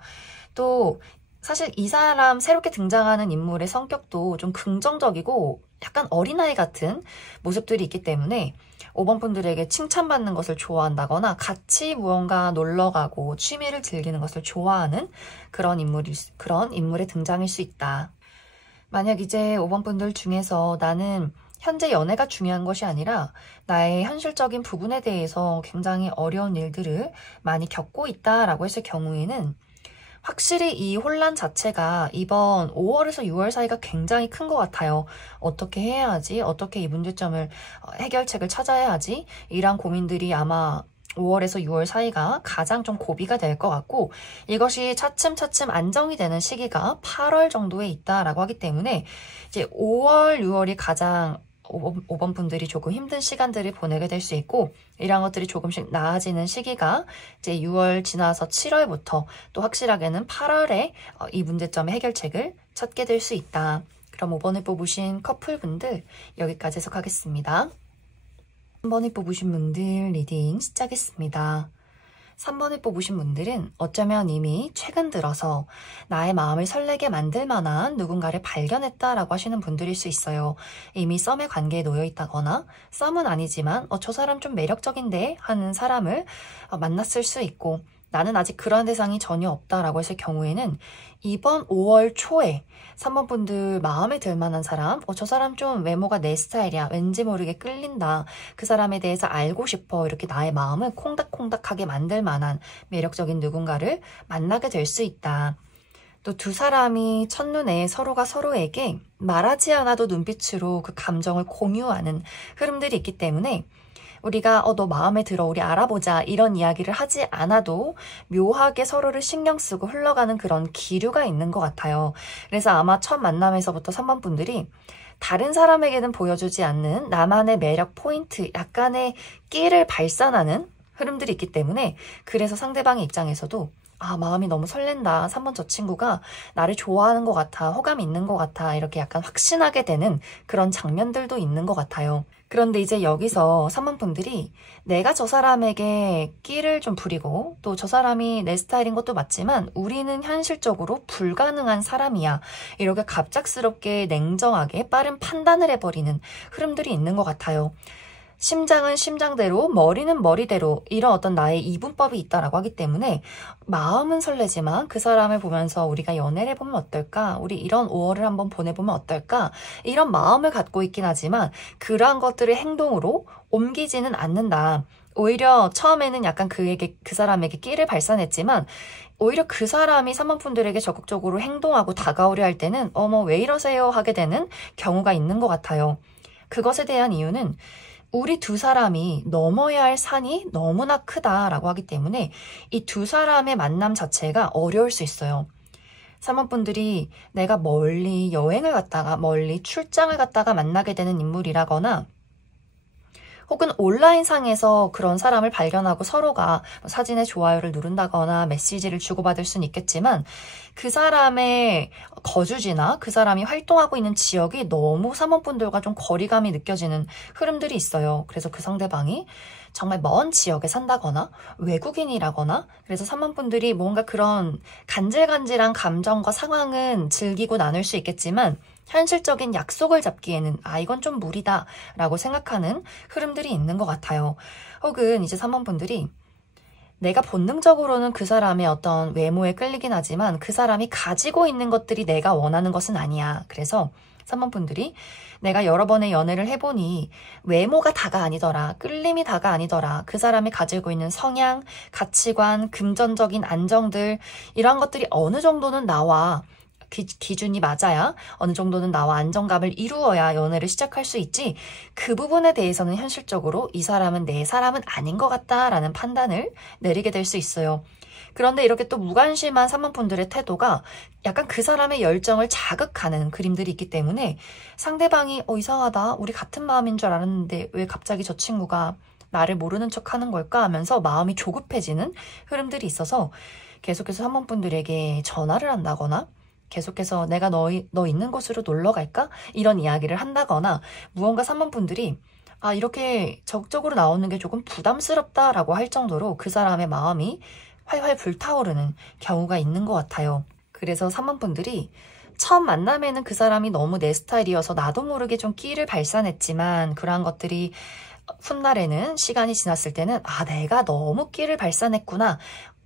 또 사실 이 사람 새롭게 등장하는 인물의 성격도 좀 긍정적이고 약간 어린아이 같은 모습들이 있기 때문에 5번 분들에게 칭찬받는 것을 좋아한다거나 같이 무언가 놀러가고 취미를 즐기는 것을 좋아하는 그런 인물의 등장일 수 있다. 만약 이제 5번 분들 중에서 나는 현재 연애가 중요한 것이 아니라 나의 현실적인 부분에 대해서 굉장히 어려운 일들을 많이 겪고 있다라고 했을 경우에는 확실히 이 혼란 자체가 이번 5월에서 6월 사이가 굉장히 큰 것 같아요. 어떻게 해야 하지? 어떻게 이 문제점을 해결책을 찾아야 하지? 이런 고민들이 아마 5월에서 6월 사이가 가장 좀 고비가 될 것 같고, 이것이 차츰차츰 안정이 되는 시기가 8월 정도에 있다라고 하기 때문에 이제 5월, 6월이 가장 5번 분들이 조금 힘든 시간들을 보내게 될 수 있고, 이런 것들이 조금씩 나아지는 시기가 이제 6월 지나서 7월부터 또 확실하게는 8월에 이 문제점의 해결책을 찾게 될 수 있다. 그럼 5번을 뽑으신 커플분들 여기까지 해석하겠습니다. 3번을 뽑으신 분들 리딩 시작하겠습니다. 3번을 뽑으신 분들은 어쩌면 이미 최근 들어서 나의 마음을 설레게 만들 만한 누군가를 발견했다라고 하시는 분들일 수 있어요. 이미 썸의 관계에 놓여 있다거나 썸은 아니지만 저 사람 좀 매력적인데 하는 사람을 만났을 수 있고, 나는 아직 그런 대상이 전혀 없다라고 했을 경우에는 이번 5월 초에 3번 분들 마음에 들 만한 사람, 저 사람 좀 외모가 내 스타일이야, 왠지 모르게 끌린다, 그 사람에 대해서 알고 싶어, 이렇게 나의 마음을 콩닥콩닥하게 만들 만한 매력적인 누군가를 만나게 될 수 있다. 또 두 사람이 첫눈에 서로가 서로에게 말하지 않아도 눈빛으로 그 감정을 공유하는 흐름들이 있기 때문에 우리가 너 마음에 들어, 우리 알아보자, 이런 이야기를 하지 않아도 묘하게 서로를 신경 쓰고 흘러가는 그런 기류가 있는 것 같아요. 그래서 아마 첫 만남에서부터 3번 분들이 다른 사람에게는 보여주지 않는 나만의 매력 포인트, 약간의 끼를 발산하는 흐름들이 있기 때문에, 그래서 상대방의 입장에서도 마음이 너무 설렌다, 3번 저 친구가 나를 좋아하는 것 같아, 호감이 있는 것 같아, 이렇게 약간 확신하게 되는 그런 장면들도 있는 것 같아요. 그런데 이제 여기서 3번 분들이 내가 저 사람에게 끼를 좀 부리고, 또 저 사람이 내 스타일인 것도 맞지만 우리는 현실적으로 불가능한 사람이야, 이렇게 갑작스럽게 냉정하게 빠른 판단을 해버리는 흐름들이 있는 것 같아요. 심장은 심장대로, 머리는 머리대로, 이런 어떤 나의 이분법이 있다라고 하기 때문에 마음은 설레지만 그 사람을 보면서 우리가 연애를 해보면 어떨까? 우리 이런 5월을 한번 보내보면 어떨까? 이런 마음을 갖고 있긴 하지만 그러한 것들을 행동으로 옮기지는 않는다. 오히려 처음에는 약간 그 사람에게 끼를 발산했지만 오히려 그 사람이 3번 분들에게 적극적으로 행동하고 다가오려 할 때는 어머 왜 이러세요? 하게 되는 경우가 있는 것 같아요. 그것에 대한 이유는 우리 두 사람이 넘어야 할 산이 너무나 크다라고 하기 때문에 이 두 사람의 만남 자체가 어려울 수 있어요. 3번 분들이 내가 멀리 여행을 갔다가, 멀리 출장을 갔다가 만나게 되는 인물이라거나, 혹은 온라인상에서 그런 사람을 발견하고 서로가 사진에 좋아요를 누른다거나 메시지를 주고받을 수는 있겠지만, 그 사람의 거주지나 그 사람이 활동하고 있는 지역이 너무 3번 분들과 좀 거리감이 느껴지는 흐름들이 있어요. 그래서 그 상대방이 정말 먼 지역에 산다거나 외국인이라거나, 그래서 3번 분들이 뭔가 그런 간질간질한 감정과 상황은 즐기고 나눌 수 있겠지만 현실적인 약속을 잡기에는 이건 좀 무리다 라고 생각하는 흐름들이 있는 것 같아요. 혹은 이제 3번 분들이 내가 본능적으로는 그 사람의 어떤 외모에 끌리긴 하지만 그 사람이 가지고 있는 것들이 내가 원하는 것은 아니야. 그래서 3번 분들이 내가 여러 번의 연애를 해보니 외모가 다가 아니더라, 끌림이 다가 아니더라, 그 사람이 가지고 있는 성향, 가치관, 금전적인 안정들, 이러한 것들이 어느 정도는 나와 기준이 맞아야, 어느 정도는 나와 안정감을 이루어야 연애를 시작할 수 있지, 그 부분에 대해서는 현실적으로 이 사람은 내 사람은 아닌 것 같다라는 판단을 내리게 될 수 있어요. 그런데 이렇게 또 무관심한 3번 분들의 태도가 약간 그 사람의 열정을 자극하는 그림들이 있기 때문에 상대방이 이상하다, 우리 같은 마음인 줄 알았는데 왜 갑자기 저 친구가 나를 모르는 척 하는 걸까 하면서 마음이 조급해지는 흐름들이 있어서 계속해서 3번 분들에게 전화를 한다거나, 계속해서 내가 너 있는 곳으로 놀러 갈까? 이런 이야기를 한다거나, 무언가 3번 분들이 이렇게 적극적으로 나오는 게 조금 부담스럽다라고 할 정도로 그 사람의 마음이 활활 불타오르는 경우가 있는 것 같아요. 그래서 3번 분들이 처음 만남에는 그 사람이 너무 내 스타일이어서 나도 모르게 좀 끼를 발산했지만, 그러한 것들이 훗날에는 시간이 지났을 때는 내가 너무 끼를 발산했구나,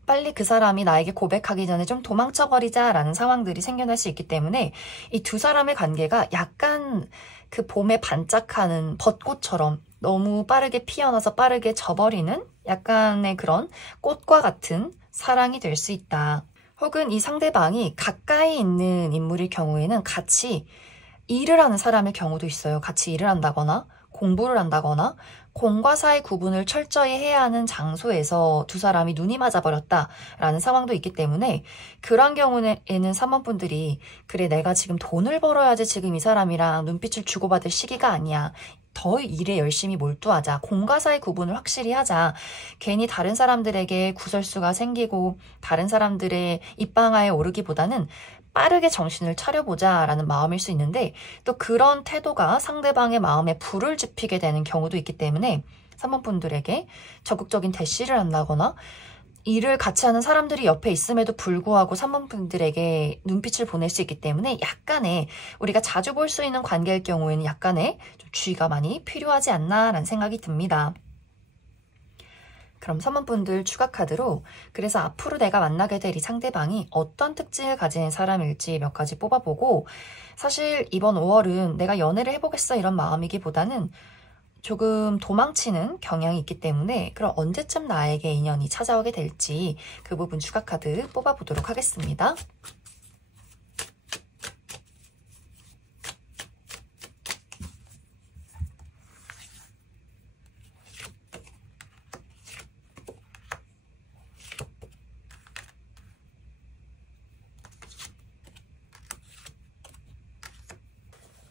빨리 그 사람이 나에게 고백하기 전에 좀 도망쳐버리자라는 상황들이 생겨날 수 있기 때문에 이 두 사람의 관계가 약간 그 봄에 반짝하는 벚꽃처럼 너무 빠르게 피어나서 빠르게 져버리는 약간의 그런 꽃과 같은 사랑이 될 수 있다. 혹은 이 상대방이 가까이 있는 인물일 경우에는 같이 일을 하는 사람일 경우도 있어요. 같이 일을 한다거나 공부를 한다거나 공과 사의 구분을 철저히 해야 하는 장소에서 두 사람이 눈이 맞아버렸다라는 상황도 있기 때문에 그런 경우에는 3번분들이 그래 내가 지금 돈을 벌어야지 지금 이 사람이랑 눈빛을 주고받을 시기가 아니야. 더 일에 열심히 몰두하자. 공과 사의 구분을 확실히 하자. 괜히 다른 사람들에게 구설수가 생기고 다른 사람들의 입방아에 오르기보다는 빠르게 정신을 차려보자 라는 마음일 수 있는데 또 그런 태도가 상대방의 마음에 불을 지피게 되는 경우도 있기 때문에 3번 분들에게 적극적인 대시를 한다거나 일을 같이 하는 사람들이 옆에 있음에도 불구하고 3번 분들에게 눈빛을 보낼 수 있기 때문에 약간의 우리가 자주 볼 수 있는 관계일 경우에는 약간의 좀 주의가 많이 필요하지 않나 라는 생각이 듭니다. 그럼 3번 분들 추가 카드로 그래서 앞으로 내가 만나게 될 이 상대방이 어떤 특징을 가진 사람일지 몇 가지 뽑아보고 사실 이번 5월은 내가 연애를 해보겠어 이런 마음이기보다는 조금 도망치는 경향이 있기 때문에 그럼 언제쯤 나에게 인연이 찾아오게 될지 그 부분 추가 카드 뽑아보도록 하겠습니다.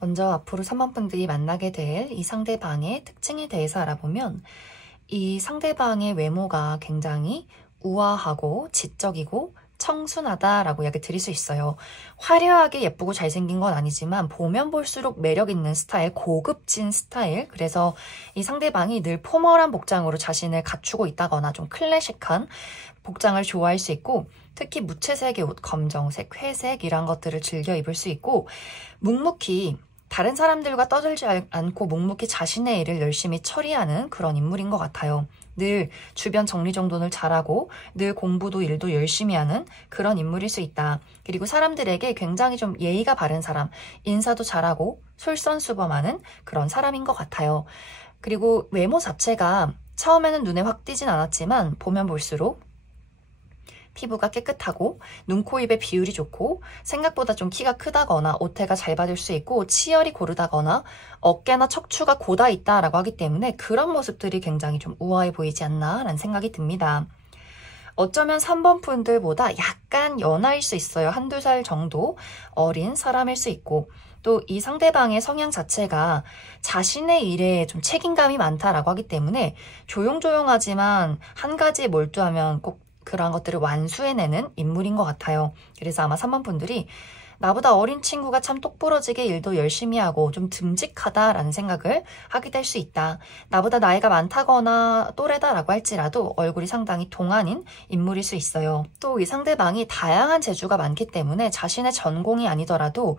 먼저 앞으로 3번 분들이 만나게 될 이 상대방의 특징에 대해서 알아보면 이 상대방의 외모가 굉장히 우아하고 지적이고 청순하다라고 이야기 드릴 수 있어요. 화려하게 예쁘고 잘생긴 건 아니지만 보면 볼수록 매력 있는 스타일, 고급진 스타일. 그래서 이 상대방이 늘 포멀한 복장으로 자신을 갖추고 있다거나 좀 클래식한 복장을 좋아할 수 있고 특히 무채색의 옷, 검정색, 회색 이런 것들을 즐겨 입을 수 있고 묵묵히 다른 사람들과 떠들지 않고 묵묵히 자신의 일을 열심히 처리하는 그런 인물인 것 같아요. 늘 주변 정리정돈을 잘하고 늘 공부도 일도 열심히 하는 그런 인물일 수 있다. 그리고 사람들에게 굉장히 좀 예의가 바른 사람, 인사도 잘하고 솔선수범하는 그런 사람인 것 같아요. 그리고 외모 자체가 처음에는 눈에 확 띄진 않았지만 보면 볼수록 피부가 깨끗하고 눈, 코, 입의 비율이 좋고 생각보다 좀 키가 크다거나 옷태가 잘 받을 수 있고 치열이 고르다거나 어깨나 척추가 고다 있다라고 하기 때문에 그런 모습들이 굉장히 좀 우아해 보이지 않나 라는 생각이 듭니다. 어쩌면 3번 분들보다 약간 연하일 수 있어요. 한두 살 정도 어린 사람일 수 있고 또 이 상대방의 성향 자체가 자신의 일에 좀 책임감이 많다라고 하기 때문에 조용조용하지만 한 가지에 몰두하면 꼭 그런 것들을 완수해내는 인물인 것 같아요. 그래서 아마 3번 분들이 나보다 어린 친구가 참 똑부러지게 일도 열심히 하고 좀 듬직하다라는 생각을 하게 될 수 있다. 나보다 나이가 많다거나 또래다라고 할지라도 얼굴이 상당히 동안인 인물일 수 있어요. 또 이 상대방이 다양한 재주가 많기 때문에 자신의 전공이 아니더라도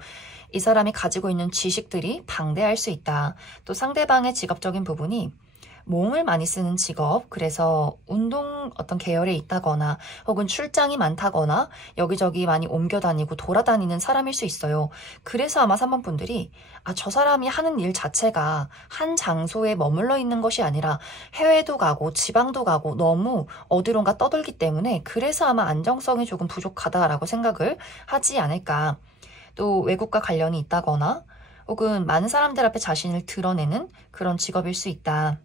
이 사람이 가지고 있는 지식들이 방대할 수 있다. 또 상대방의 직업적인 부분이 몸을 많이 쓰는 직업, 그래서 운동 어떤 계열에 있다거나 혹은 출장이 많다거나 여기저기 많이 옮겨 다니고 돌아다니는 사람일 수 있어요. 그래서 아마 3번 분들이 저 사람이 하는 일 자체가 한 장소에 머물러 있는 것이 아니라 해외도 가고 지방도 가고 너무 어디론가 떠돌기 때문에 그래서 아마 안정성이 조금 부족하다라고 생각을 하지 않을까. 또 외국과 관련이 있다거나 혹은 많은 사람들 앞에 자신을 드러내는 그런 직업일 수 있다.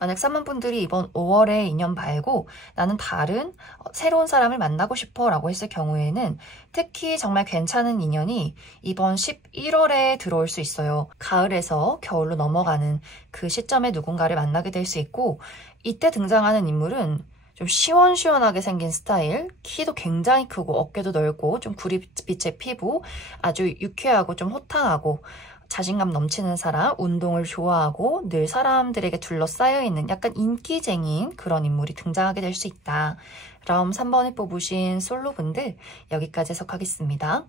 만약 3번 분들이 이번 5월에 인연 말고 나는 다른 새로운 사람을 만나고 싶어 라고 했을 경우에는 특히 정말 괜찮은 인연이 이번 11월에 들어올 수 있어요. 가을에서 겨울로 넘어가는 그 시점에 누군가를 만나게 될 수 있고 이때 등장하는 인물은 좀 시원시원하게 생긴 스타일, 키도 굉장히 크고 어깨도 넓고 좀 구릿빛의 피부, 아주 유쾌하고 좀 호탕하고 자신감 넘치는 사람, 운동을 좋아하고 늘 사람들에게 둘러싸여 있는 약간 인기쟁이인 그런 인물이 등장하게 될 수 있다. 그럼 3번을 뽑으신 솔로분들 여기까지 해석하겠습니다.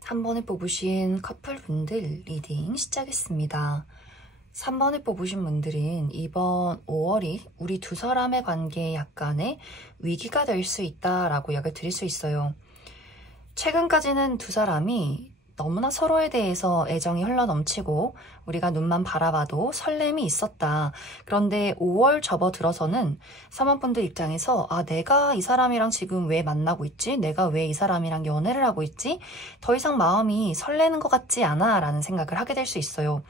3번을 뽑으신 커플분들 리딩 시작했습니다. 3번을 뽑으신 분들은 이번 5월이 우리 두 사람의 관계에 약간의 위기가 될 수 있다라고 이야기를 드릴 수 있어요. 최근까지는 두 사람이 너무나 서로에 대해서 애정이 흘러넘치고 우리가 눈만 바라봐도 설렘이 있었다. 그런데 5월 접어들어서는 3번분들 입장에서 내가 이 사람이랑 지금 왜 만나고 있지? 내가 왜 이 사람이랑 연애를 하고 있지? 더 이상 마음이 설레는 것 같지 않아 라는 생각을 하게 될 수 있어요.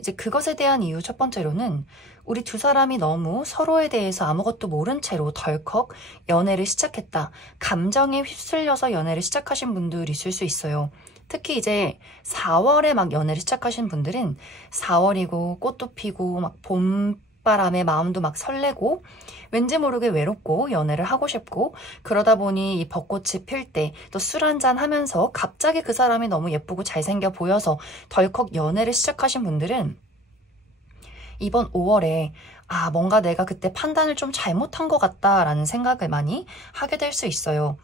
이제 그것에 대한 이유 첫 번째로는 우리 두 사람이 너무 서로에 대해서 아무것도 모른 채로 덜컥 연애를 시작했다. 감정에 휩쓸려서 연애를 시작하신 분들이 있을 수 있어요. 특히 이제 4월에 막 연애를 시작하신 분들은 4월이고 꽃도 피고 막 봄바람에 마음도 막 설레고 왠지 모르게 외롭고 연애를 하고 싶고 그러다 보니 이 벚꽃이 필 때 또 술 한잔 하면서 갑자기 그 사람이 너무 예쁘고 잘생겨 보여서 덜컥 연애를 시작하신 분들은 이번 5월에 뭔가 내가 그때 판단을 좀 잘못한 것 같다라는 생각을 많이 하게 될 수 있어요.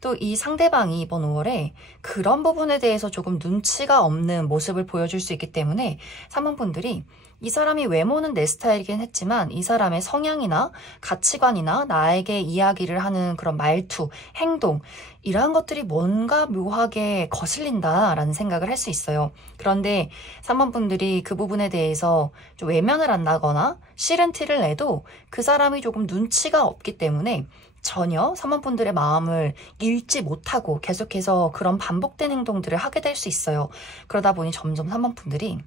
또 이 상대방이 이번 5월에 그런 부분에 대해서 조금 눈치가 없는 모습을 보여줄 수 있기 때문에 사모분들이 이 사람이 외모는 내 스타일이긴 했지만 이 사람의 성향이나 가치관이나 나에게 이야기를 하는 그런 말투, 행동 이러한 것들이 뭔가 묘하게 거슬린다라는 생각을 할 수 있어요. 그런데 3번분들이 그 부분에 대해서 좀 외면을 한다거나 싫은 티를 내도 그 사람이 조금 눈치가 없기 때문에 전혀 3번분들의 마음을 읽지 못하고 계속해서 그런 반복된 행동들을 하게 될 수 있어요. 그러다 보니 점점 3번분들이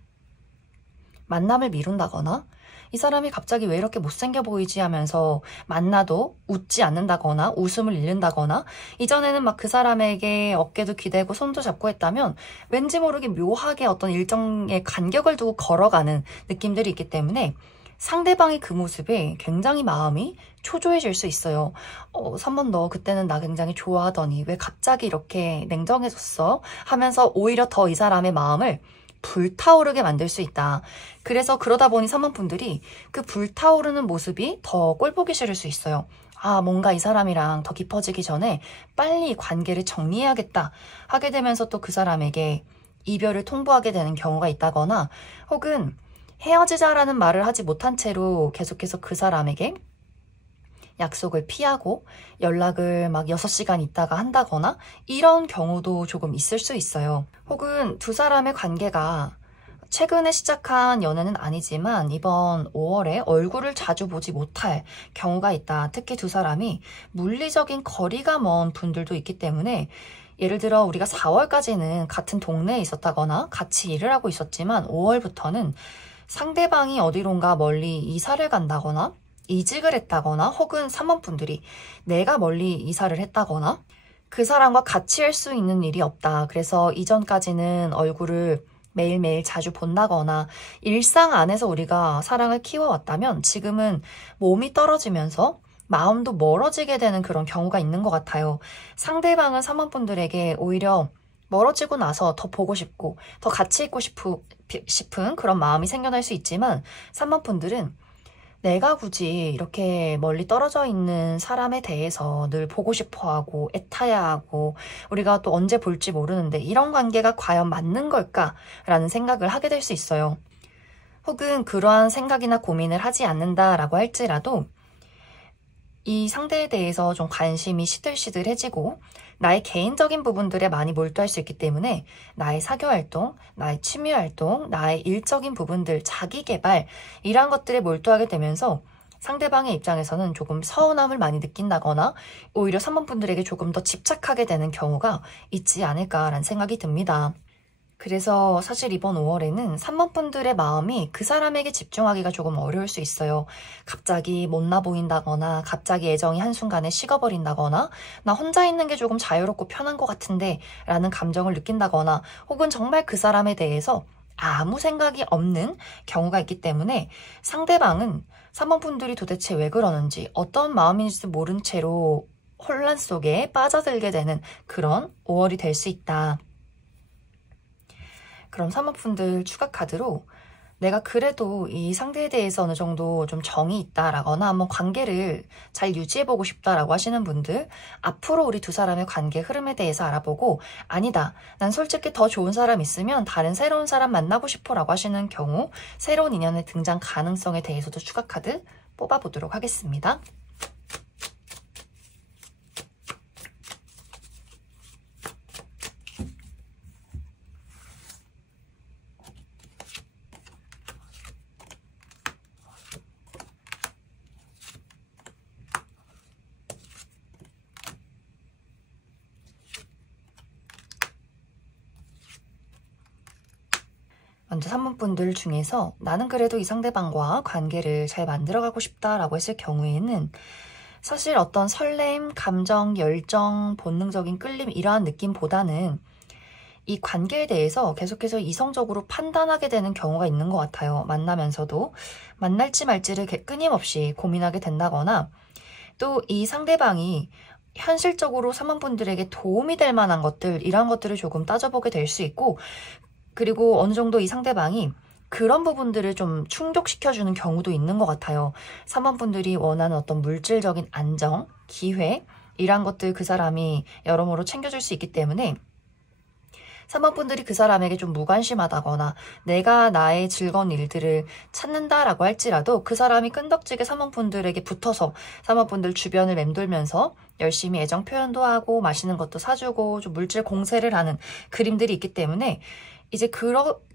만남을 미룬다거나 이 사람이 갑자기 왜 이렇게 못생겨 보이지 하면서 만나도 웃지 않는다거나 웃음을 잃는다거나 이전에는 막 그 사람에게 어깨도 기대고 손도 잡고 했다면 왠지 모르게 묘하게 어떤 일정의 간격을 두고 걸어가는 느낌들이 있기 때문에 상대방이 그 모습에 굉장히 마음이 초조해질 수 있어요. 3번 너 그때는 나 굉장히 좋아하더니 왜 갑자기 이렇게 냉정해졌어? 하면서 오히려 더 이 사람의 마음을 불타오르게 만들 수 있다. 그래서 그러다 보니 3번 분들이 그 불타오르는 모습이 더 꼴보기 싫을 수 있어요. 뭔가 이 사람이랑 더 깊어지기 전에 빨리 관계를 정리해야겠다 하게 되면서 또 그 사람에게 이별을 통보하게 되는 경우가 있다거나 혹은 헤어지자라는 말을 하지 못한 채로 계속해서 그 사람에게 약속을 피하고 연락을 막 6시간 있다가 한다거나 이런 경우도 조금 있을 수 있어요. 혹은 두 사람의 관계가 최근에 시작한 연애는 아니지만 이번 5월에 얼굴을 자주 보지 못할 경우가 있다. 특히 두 사람이 물리적인 거리가 먼 분들도 있기 때문에 예를 들어 우리가 4월까지는 같은 동네에 있었다거나 같이 일을 하고 있었지만 5월부터는 상대방이 어디론가 멀리 이사를 간다거나 이직을 했다거나 혹은 사모분들이 내가 멀리 이사를 했다거나 그 사람과 같이 할 수 있는 일이 없다. 그래서 이전까지는 얼굴을 매일매일 자주 본다거나 일상 안에서 우리가 사랑을 키워왔다면 지금은 몸이 떨어지면서 마음도 멀어지게 되는 그런 경우가 있는 것 같아요. 상대방은 사모분들에게 오히려 멀어지고 나서 더 보고 싶고 더 같이 있고 싶은 그런 마음이 생겨날 수 있지만 3번분들은 내가 굳이 이렇게 멀리 떨어져 있는 사람에 대해서 늘 보고 싶어하고 애타야 하고 우리가 또 언제 볼지 모르는데 이런 관계가 과연 맞는 걸까라는 생각을 하게 될 수 있어요. 혹은 그러한 생각이나 고민을 하지 않는다라고 할지라도 이 상대에 대해서 좀 관심이 시들시들해지고 나의 개인적인 부분들에 많이 몰두할 수 있기 때문에 나의 사교활동, 나의 취미활동, 나의 일적인 부분들, 자기개발 이러한 것들에 몰두하게 되면서 상대방의 입장에서는 조금 서운함을 많이 느낀다거나 오히려 3번분들에게 조금 더 집착하게 되는 경우가 있지 않을까라는 생각이 듭니다. 그래서 사실 이번 5월에는 3번분들의 마음이 그 사람에게 집중하기가 조금 어려울 수 있어요. 갑자기 못나 보인다거나 갑자기 애정이 한순간에 식어버린다거나 나 혼자 있는 게 조금 자유롭고 편한 것 같은데 라는 감정을 느낀다거나 혹은 정말 그 사람에 대해서 아무 생각이 없는 경우가 있기 때문에 상대방은 3번분들이 도대체 왜 그러는지 어떤 마음인지도 모른 채로 혼란 속에 빠져들게 되는 그런 5월이 될 수 있다. 그럼 3번분들 추가 카드로 내가 그래도 이 상대에 대해서 어느 정도 좀 정이 있다라거나 한번 관계를 잘 유지해보고 싶다라고 하시는 분들 앞으로 우리 두 사람의 관계 흐름에 대해서 알아보고 아니다 난 솔직히 더 좋은 사람 있으면 다른 새로운 사람 만나고 싶어 라고 하시는 경우 새로운 인연의 등장 가능성에 대해서도 추가 카드 뽑아보도록 하겠습니다. 먼저 3번분들 중에서 나는 그래도 이 상대방과 관계를 잘 만들어가고 싶다라고 했을 경우에는 사실 어떤 설렘, 감정, 열정, 본능적인 끌림 이러한 느낌보다는 이 관계에 대해서 계속해서 이성적으로 판단하게 되는 경우가 있는 것 같아요. 만나면서도 만날지 말지를 끊임없이 고민하게 된다거나 또 이 상대방이 현실적으로 3번분들에게 도움이 될 만한 것들 이런 것들을 조금 따져보게 될 수 있고 그리고 어느 정도 이 상대방이 그런 부분들을 좀 충족시켜주는 경우도 있는 것 같아요. 3번분들이 원하는 어떤 물질적인 안정, 기회 이런 것들 그 사람이 여러모로 챙겨줄 수 있기 때문에 3번분들이 그 사람에게 좀 무관심하다거나 내가 나의 즐거운 일들을 찾는다라고 할지라도 그 사람이 끈덕지게 3번분들에게 붙어서 3번분들 주변을 맴돌면서 열심히 애정 표현도 하고 맛있는 것도 사주고 좀 물질 공세를 하는 그림들이 있기 때문에 이제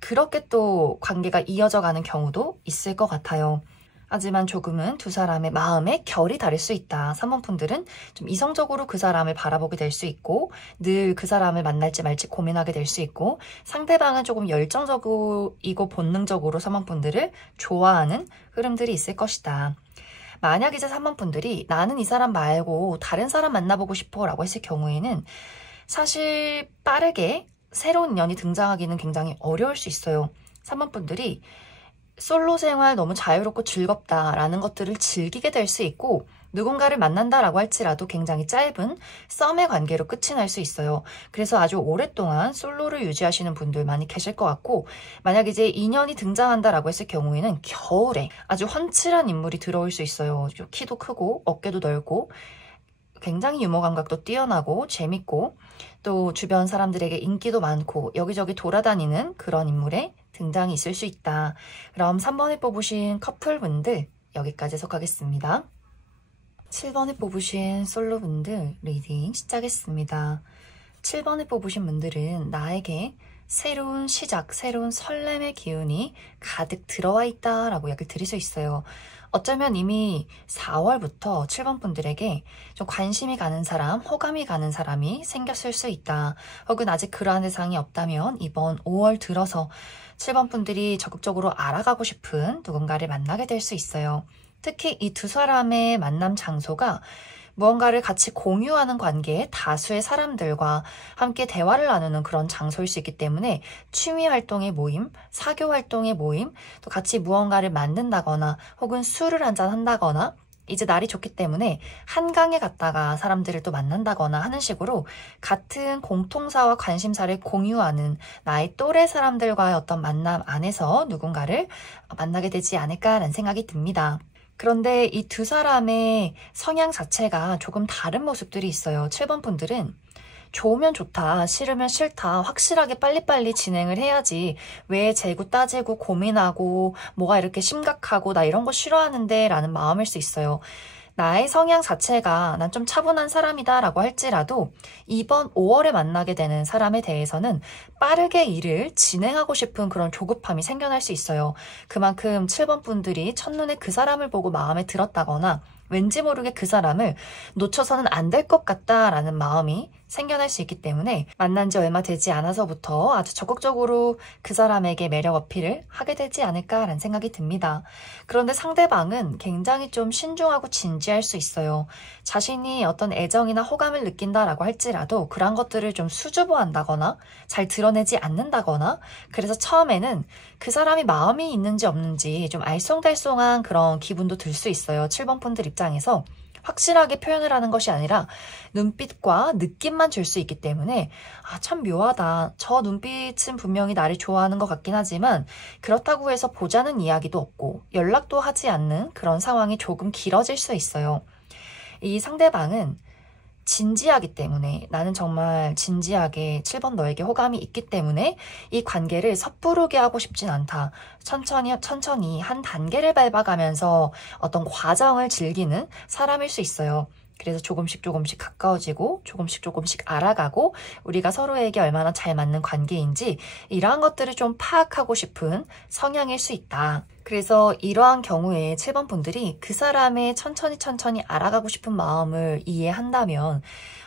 그렇게 또 관계가 이어져 가는 경우도 있을 것 같아요. 하지만 조금은 두 사람의 마음의 결이 다를 수 있다. 3번분들은 좀 이성적으로 그 사람을 바라보게 될 수 있고 늘 그 사람을 만날지 말지 고민하게 될 수 있고 상대방은 조금 열정적이고 본능적으로 3번분들을 좋아하는 흐름들이 있을 것이다. 만약 이제 3번분들이 나는 이 사람 말고 다른 사람 만나보고 싶어 라고 했을 경우에는 사실 빠르게 새로운 인연이 등장하기는 굉장히 어려울 수 있어요. 3번분들이 솔로 생활 너무 자유롭고 즐겁다라는 것들을 즐기게 될 수 있고 누군가를 만난다라고 할지라도 굉장히 짧은 썸의 관계로 끝이 날 수 있어요. 그래서 아주 오랫동안 솔로를 유지하시는 분들 많이 계실 것 같고 만약 이제 인연이 등장한다라고 했을 경우에는 겨울에 아주 훤칠한 인물이 들어올 수 있어요. 키도 크고 어깨도 넓고 굉장히 유머 감각도 뛰어나고 재밌고 또 주변 사람들에게 인기도 많고 여기저기 돌아다니는 그런 인물의 등장이 있을 수 있다. 그럼 3번에 뽑으신 커플분들 여기까지 해석하겠습니다. 7번에 뽑으신 솔로분들 리딩 시작했습니다. 7번에 뽑으신 분들은 나에게 새로운 시작, 새로운 설렘의 기운이 가득 들어와 있다라고 이야기를 드릴 수 있어요. 어쩌면 이미 4월부터 7번 분들에게 좀 관심이 가는 사람, 호감이 가는 사람이 생겼을 수 있다. 혹은 아직 그러한 대상이 없다면 이번 5월 들어서 7번 분들이 적극적으로 알아가고 싶은 누군가를 만나게 될 수 있어요. 특히 이 두 사람의 만남 장소가 무언가를 같이 공유하는 관계에 다수의 사람들과 함께 대화를 나누는 그런 장소일 수 있기 때문에 취미 활동의 모임, 사교 활동의 모임, 또 같이 무언가를 만든다거나 혹은 술을 한잔 한다거나 이제 날이 좋기 때문에 한강에 갔다가 사람들을 또 만난다거나 하는 식으로 같은 공통사와 관심사를 공유하는 나의 또래 사람들과의 어떤 만남 안에서 누군가를 만나게 되지 않을까라는 생각이 듭니다. 그런데 이 두 사람의 성향 자체가 조금 다른 모습들이 있어요. 7번 분들은 좋으면 좋다, 싫으면 싫다, 확실하게 빨리빨리 진행을 해야지 왜 재고 따지고 고민하고 뭐가 이렇게 심각하고 나 이런 거 싫어하는데 라는 마음일 수 있어요. 나의 성향 자체가 난 좀 차분한 사람이다 라고 할지라도 이번 5월에 만나게 되는 사람에 대해서는 빠르게 일을 진행하고 싶은 그런 조급함이 생겨날 수 있어요. 그만큼 7번 분들이 첫눈에 그 사람을 보고 마음에 들었다거나 왠지 모르게 그 사람을 놓쳐서는 안 될 것 같다라는 마음이 생겨날 수 있기 때문에 만난 지 얼마 되지 않아서부터 아주 적극적으로 그 사람에게 매력 어필을 하게 되지 않을까라는 생각이 듭니다. 그런데 상대방은 굉장히 좀 신중하고 진지할 수 있어요. 자신이 어떤 애정이나 호감을 느낀다라고 할지라도 그런 것들을 좀 수줍어한다거나 잘 드러내지 않는다거나 그래서 처음에는 그 사람이 마음이 있는지 없는지 좀 알쏭달쏭한 그런 기분도 들 수 있어요. 7번 분들 입장에서 확실하게 표현을 하는 것이 아니라 눈빛과 느낌만 줄 수 있기 때문에 참 묘하다. 저 눈빛은 분명히 나를 좋아하는 것 같긴 하지만 그렇다고 해서 보자는 이야기도 없고 연락도 하지 않는 그런 상황이 조금 길어질 수 있어요. 이 상대방은 진지하기 때문에 나는 정말 진지하게 7번 너에게 호감이 있기 때문에 이 관계를 섣부르게 하고 싶진 않다. 천천히 한 단계를 밟아가면서 어떤 과정을 즐기는 사람일 수 있어요. 그래서 조금씩 가까워지고 조금씩 알아가고 우리가 서로에게 얼마나 잘 맞는 관계인지 이러한 것들을 좀 파악하고 싶은 성향일 수 있다. 그래서 이러한 경우에 7번 분들이 그 사람의 천천히 알아가고 싶은 마음을 이해한다면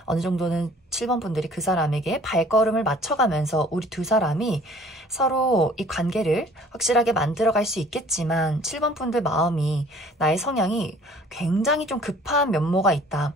어느 정도는 7번 분들이 그 사람에게 발걸음을 맞춰가면서 우리 두 사람이 서로 이 관계를 확실하게 만들어갈 수 있겠지만 7번 분들 마음이 나의 성향이 굉장히 좀 급한 면모가 있다.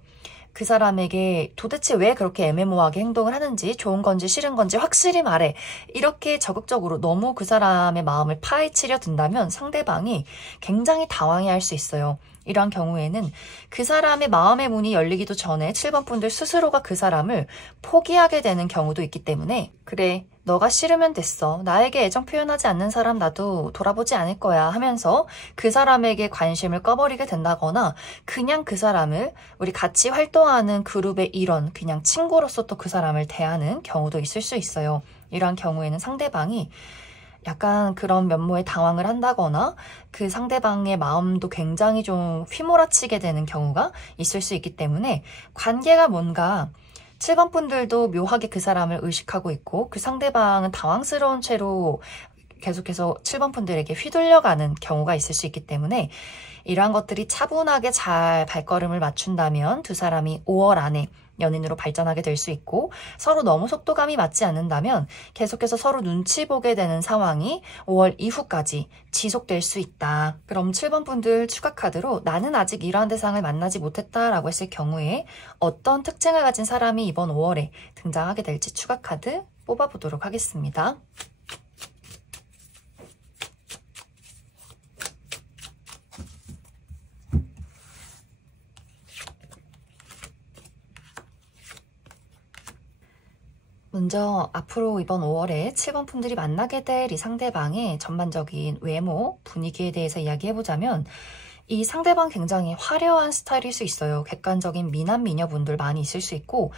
그 사람에게 도대체 왜 그렇게 애매모호하게 행동을 하는지 좋은 건지 싫은 건지 확실히 말해. 이렇게 적극적으로 너무 그 사람의 마음을 파헤치려 든다면 상대방이 굉장히 당황해할 수 있어요. 이러한 경우에는 그 사람의 마음의 문이 열리기도 전에 7번 분들 스스로가 그 사람을 포기하게 되는 경우도 있기 때문에 그래, 너가 싫으면 됐어. 나에게 애정 표현하지 않는 사람 나도 돌아보지 않을 거야 하면서 그 사람에게 관심을 꺼버리게 된다거나 그냥 그 사람을 우리 같이 활동하는 그룹의 일원, 그냥 친구로서 또 그 사람을 대하는 경우도 있을 수 있어요. 이러한 경우에는 상대방이 약간 그런 면모에 당황을 한다거나 그 상대방의 마음도 굉장히 좀 휘몰아치게 되는 경우가 있을 수 있기 때문에 관계가 뭔가 7번 분들도 묘하게 그 사람을 의식하고 있고 그 상대방은 당황스러운 채로 계속해서 7번 분들에게 휘둘려가는 경우가 있을 수 있기 때문에 이러한 것들이 차분하게 잘 발걸음을 맞춘다면 두 사람이 5월 안에 연인으로 발전하게 될 수 있고 서로 너무 속도감이 맞지 않는다면 계속해서 서로 눈치 보게 되는 상황이 5월 이후까지 지속될 수 있다. 그럼 7번 분들 추가 카드로 나는 아직 이러한 대상을 만나지 못했다라고 했을 경우에 어떤 특징을 가진 사람이 이번 5월에 등장하게 될지 추가 카드 뽑아보도록 하겠습니다. 먼저 앞으로 이번 5월에 7번 분들이 만나게 될 이 상대방의 전반적인 외모, 분위기에 대해서 이야기해보자면 이 상대방 굉장히 화려한 스타일일 수 있어요. 객관적인 미남 미녀분들 많이 있을 수 있고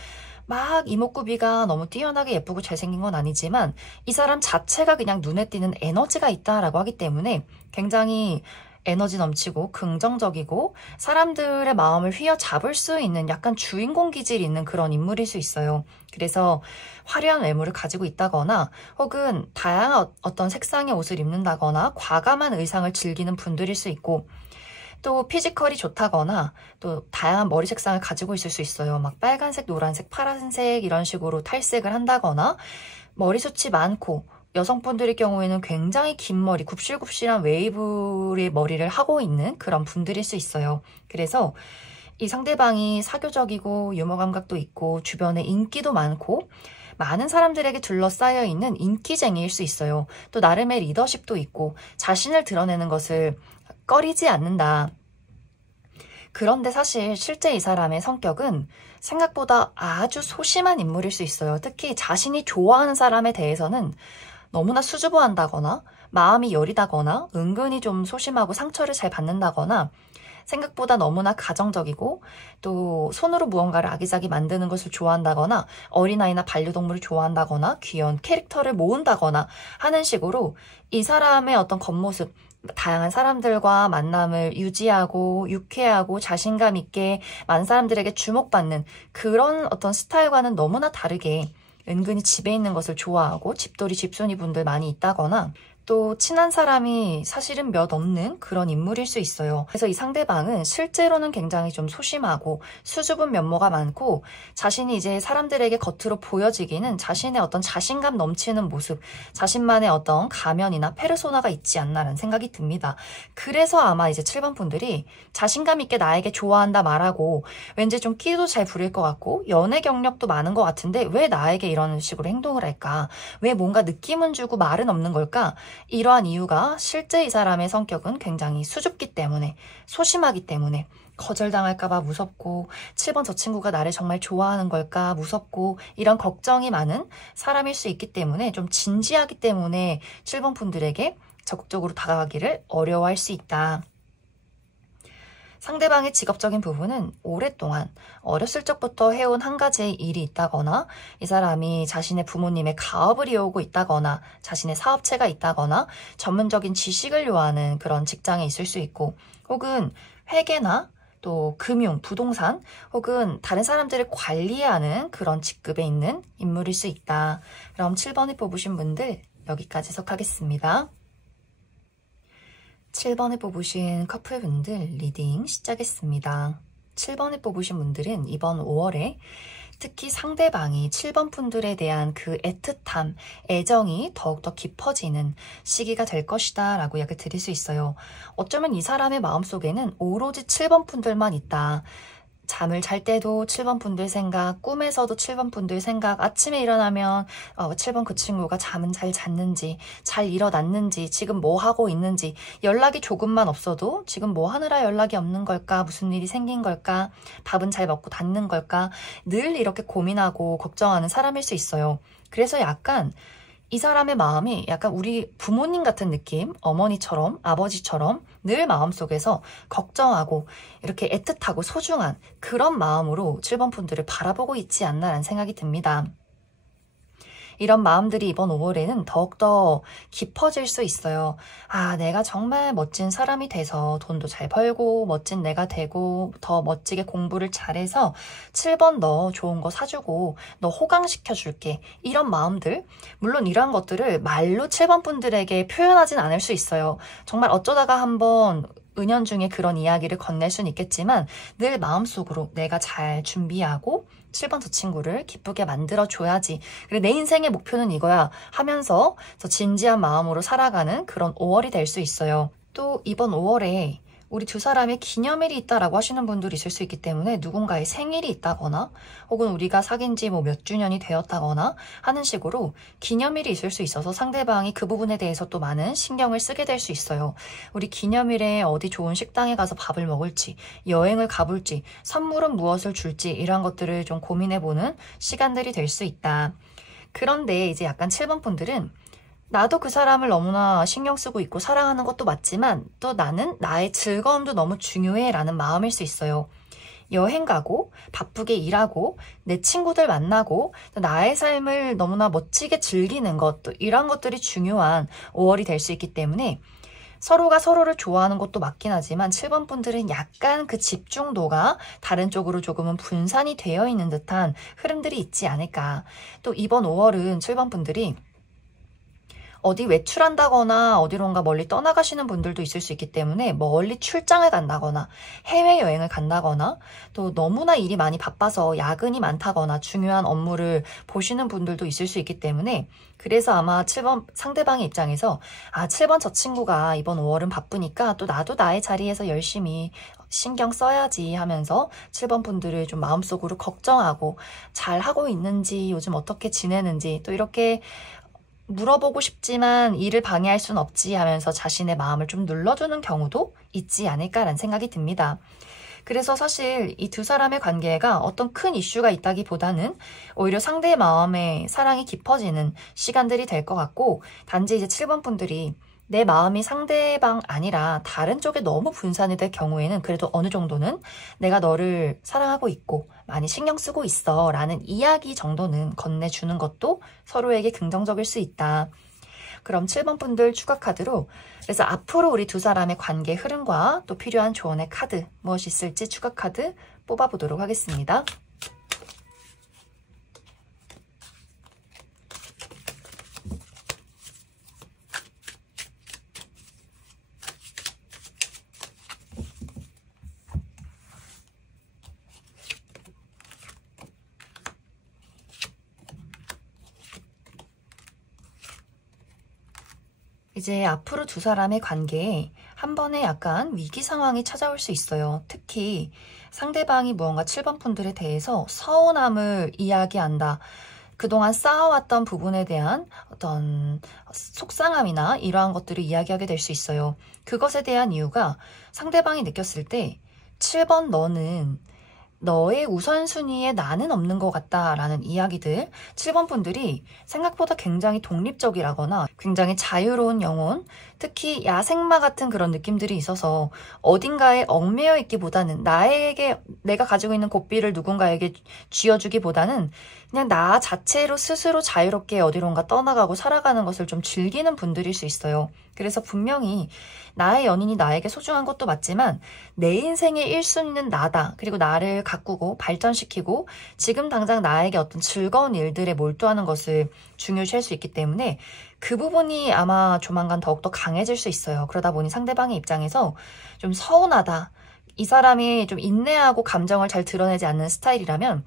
막 이목구비가 너무 뛰어나게 예쁘고 잘생긴 건 아니지만 이 사람 자체가 그냥 눈에 띄는 에너지가 있다라고 하기 때문에 굉장히 에너지 넘치고 긍정적이고 사람들의 마음을 휘어잡을 수 있는 약간 주인공 기질이 있는 그런 인물일 수 있어요. 그래서 화려한 외모를 가지고 있다거나 혹은 다양한 어떤 색상의 옷을 입는다거나 과감한 의상을 즐기는 분들일 수 있고 또 피지컬이 좋다거나 또 다양한 머리 색상을 가지고 있을 수 있어요. 막 빨간색, 노란색, 파란색 이런 식으로 탈색을 한다거나 머리숱이 많고 여성분들의 경우에는 굉장히 긴 머리, 굽실굽실한 웨이브의 머리를 하고 있는 그런 분들일 수 있어요. 그래서 이 상대방이 사교적이고 유머 감각도 있고 주변에 인기도 많고 많은 사람들에게 둘러싸여 있는 인기쟁이일 수 있어요. 또 나름의 리더십도 있고 자신을 드러내는 것을 꺼리지 않는다. 그런데 사실 실제 이 사람의 성격은 생각보다 아주 소심한 인물일 수 있어요. 특히 자신이 좋아하는 사람에 대해서는 너무나 수줍어한다거나 마음이 여리다거나 은근히 좀 소심하고 상처를 잘 받는다거나 생각보다 너무나 가정적이고 또 손으로 무언가를 아기자기 만드는 것을 좋아한다거나 어린아이나 반려동물을 좋아한다거나 귀여운 캐릭터를 모은다거나 하는 식으로 이 사람의 어떤 겉모습 다양한 사람들과 만남을 유지하고 유쾌하고 자신감 있게 많은 사람들에게 주목받는 그런 어떤 스타일과는 너무나 다르게 은근히 집에 있는 것을 좋아하고 집돌이 집순이 분들 많이 있다거나 또 친한 사람이 사실은 몇 없는 그런 인물일 수 있어요. 그래서 이 상대방은 실제로는 굉장히 좀 소심하고 수줍은 면모가 많고 자신이 이제 사람들에게 겉으로 보여지기는 자신의 어떤 자신감 넘치는 모습, 자신만의 어떤 가면이나 페르소나가 있지 않나라는 생각이 듭니다. 그래서 아마 이제 7번 분들이 자신감 있게 나에게 좋아한다 말하고 왠지 좀 끼도 잘 부릴 것 같고 연애 경력도 많은 것 같은데 왜 나에게 이런 식으로 행동을 할까? 왜 뭔가 느낌은 주고 말은 없는 걸까? 이러한 이유가 실제 이 사람의 성격은 굉장히 수줍기 때문에 소심하기 때문에 거절당할까봐 무섭고 7번 저 친구가 나를 정말 좋아하는 걸까 무섭고 이런 걱정이 많은 사람일 수 있기 때문에 좀 진지하기 때문에 7번 분들에게 적극적으로 다가가기를 어려워할 수 있다. 상대방의 직업적인 부분은 오랫동안 어렸을 적부터 해온 한 가지의 일이 있다거나 이 사람이 자신의 부모님의 가업을 이어오고 있다거나 자신의 사업체가 있다거나 전문적인 지식을 요하는 그런 직장에 있을 수 있고 혹은 회계나 또 금융, 부동산 혹은 다른 사람들을 관리하는 그런 직급에 있는 인물일 수 있다. 그럼 7번을 뽑으신 분들 여기까지 해석하겠습니다. 7번에 뽑으신 커플분들 리딩 시작했습니다. 7번에 뽑으신 분들은 이번 5월에 특히 상대방이 7번 분들에 대한 그 애틋함, 애정이 더욱더 깊어지는 시기가 될 것이다 라고 이야기 드릴 수 있어요. 어쩌면 이 사람의 마음속에는 오로지 7번 분들만 있다. 잠을 잘 때도 7번 분들 생각, 꿈에서도 7번 분들 생각, 아침에 일어나면 7번 그 친구가 잠은 잘 잤는지, 잘 일어났는지, 지금 뭐 하고 있는지, 연락이 조금만 없어도 지금 뭐 하느라 연락이 없는 걸까, 무슨 일이 생긴 걸까, 밥은 잘 먹고 잤는 걸까, 늘 이렇게 고민하고 걱정하는 사람일 수 있어요. 그래서 약간 이 사람의 마음이 약간 우리 부모님 같은 느낌, 어머니처럼, 아버지처럼 늘 마음속에서 걱정하고 이렇게 애틋하고 소중한 그런 마음으로 7번 분들을 바라보고 있지 않나라는 생각이 듭니다. 이런 마음들이 이번 5월에는 더욱더 깊어질 수 있어요. 아, 내가 정말 멋진 사람이 돼서 돈도 잘 벌고 멋진 내가 되고 더 멋지게 공부를 잘해서 7번 너 좋은 거 사주고 너 호강시켜줄게. 이런 마음들, 물론 이러한 것들을 말로 7번 분들에게 표현하진 않을 수 있어요. 정말 어쩌다가 한번 은연중에 그런 이야기를 건넬 수는 있겠지만 늘 마음속으로 내가 잘 준비하고 7번 저 친구를 기쁘게 만들어줘야지. 그리고 내 인생의 목표는 이거야 하면서 더 진지한 마음으로 살아가는 그런 5월이 될 수 있어요. 또 이번 5월에 우리 두 사람의 기념일이 있다라고 하시는 분들이 있을 수 있기 때문에 누군가의 생일이 있다거나 혹은 우리가 사귄 지 뭐 몇 주년이 되었다거나 하는 식으로 기념일이 있을 수 있어서 상대방이 그 부분에 대해서 또 많은 신경을 쓰게 될 수 있어요. 우리 기념일에 어디 좋은 식당에 가서 밥을 먹을지, 여행을 가볼지, 선물은 무엇을 줄지 이런 것들을 좀 고민해보는 시간들이 될 수 있다. 그런데 이제 약간 7번 분들은 나도 그 사람을 너무나 신경 쓰고 있고 사랑하는 것도 맞지만 또 나는 나의 즐거움도 너무 중요해 라는 마음일 수 있어요. 여행 가고 바쁘게 일하고 내 친구들 만나고 나의 삶을 너무나 멋지게 즐기는 것, 또 이런 것들이 중요한 5월이 될 수 있기 때문에 서로가 서로를 좋아하는 것도 맞긴 하지만 7번 분들은 약간 그 집중도가 다른 쪽으로 조금은 분산이 되어 있는 듯한 흐름들이 있지 않을까. 또 이번 5월은 7번 분들이 어디 외출한다거나 어디론가 멀리 떠나가시는 분들도 있을 수 있기 때문에 멀리 출장을 간다거나 해외여행을 간다거나 또 너무나 일이 많이 바빠서 야근이 많다거나 중요한 업무를 보시는 분들도 있을 수 있기 때문에 그래서 아마 7번 상대방의 입장에서 7번 저 친구가 이번 5월은 바쁘니까 또 나도 나의 자리에서 열심히 신경 써야지 하면서 7번 분들을 좀 마음속으로 걱정하고 잘 하고 있는지 요즘 어떻게 지내는지 또 이렇게 물어보고 싶지만 일을 방해할 순 없지 하면서 자신의 마음을 좀 눌러주는 경우도 있지 않을까라는 생각이 듭니다. 그래서 사실 이 두 사람의 관계가 어떤 큰 이슈가 있다기보다는 오히려 상대의 마음에 사랑이 깊어지는 시간들이 될 것 같고 단지 이제 7번 분들이 내 마음이 상대방 아니라 다른 쪽에 너무 분산이 될 경우에는 그래도 어느 정도는 내가 너를 사랑하고 있고 많이 신경 쓰고 있어 라는 이야기 정도는 건네주는 것도 서로에게 긍정적일 수 있다. 그럼 7번 분들 추가 카드로 그래서 앞으로 우리 두 사람의 관계 흐름과 또 필요한 조언의 카드 무엇이 있을지 추가 카드 뽑아보도록 하겠습니다. 이제 앞으로 두 사람의 관계에 한 번에 약간 위기 상황이 찾아올 수 있어요. 특히 상대방이 무언가 7번 분들에 대해서 서운함을 이야기한다. 그동안 쌓아왔던 부분에 대한 어떤 속상함이나 이러한 것들을 이야기하게 될 수 있어요. 그것에 대한 이유가 상대방이 느꼈을 때 7번 너는 너의 우선순위에 나는 없는 것 같다라는 이야기들 7번 분들이 생각보다 굉장히 독립적이라거나 굉장히 자유로운 영혼 특히 야생마 같은 그런 느낌들이 있어서 어딘가에 얽매여 있기보다는 내가 가지고 있는 고삐를 누군가에게 쥐어주기보다는 그냥 나 자체로 스스로 자유롭게 어디론가 떠나가고 살아가는 것을 좀 즐기는 분들일 수 있어요. 그래서 분명히 나의 연인이 나에게 소중한 것도 맞지만 내 인생의 1순위는 나다. 그리고 나를 가꾸고 발전시키고 지금 당장 나에게 어떤 즐거운 일들에 몰두하는 것을 중요시할 수 있기 때문에 그 부분이 아마 조만간 더욱더 강해질 수 있어요. 그러다 보니 상대방의 입장에서 좀 서운하다. 이 사람이 좀 인내하고 감정을 잘 드러내지 않는 스타일이라면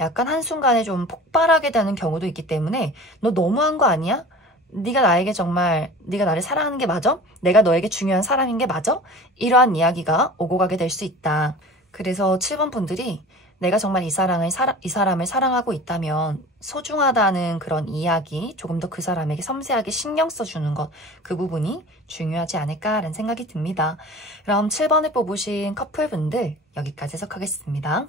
약간 한순간에 좀 폭발하게 되는 경우도 있기 때문에 너 너무한 거 아니야? 네가 나에게 정말 네가 나를 사랑하는 게 맞아? 내가 너에게 중요한 사람인 게 맞아? 이러한 이야기가 오고 가게 될 수 있다. 그래서 7번 분들이 내가 정말 이 사람을 사랑하고 있다면 소중하다는 그런 이야기, 조금 더 그 사람에게 섬세하게 신경 써주는 것, 그 부분이 중요하지 않을까라는 생각이 듭니다. 그럼 7번을 뽑으신 커플분들 여기까지 해석하겠습니다.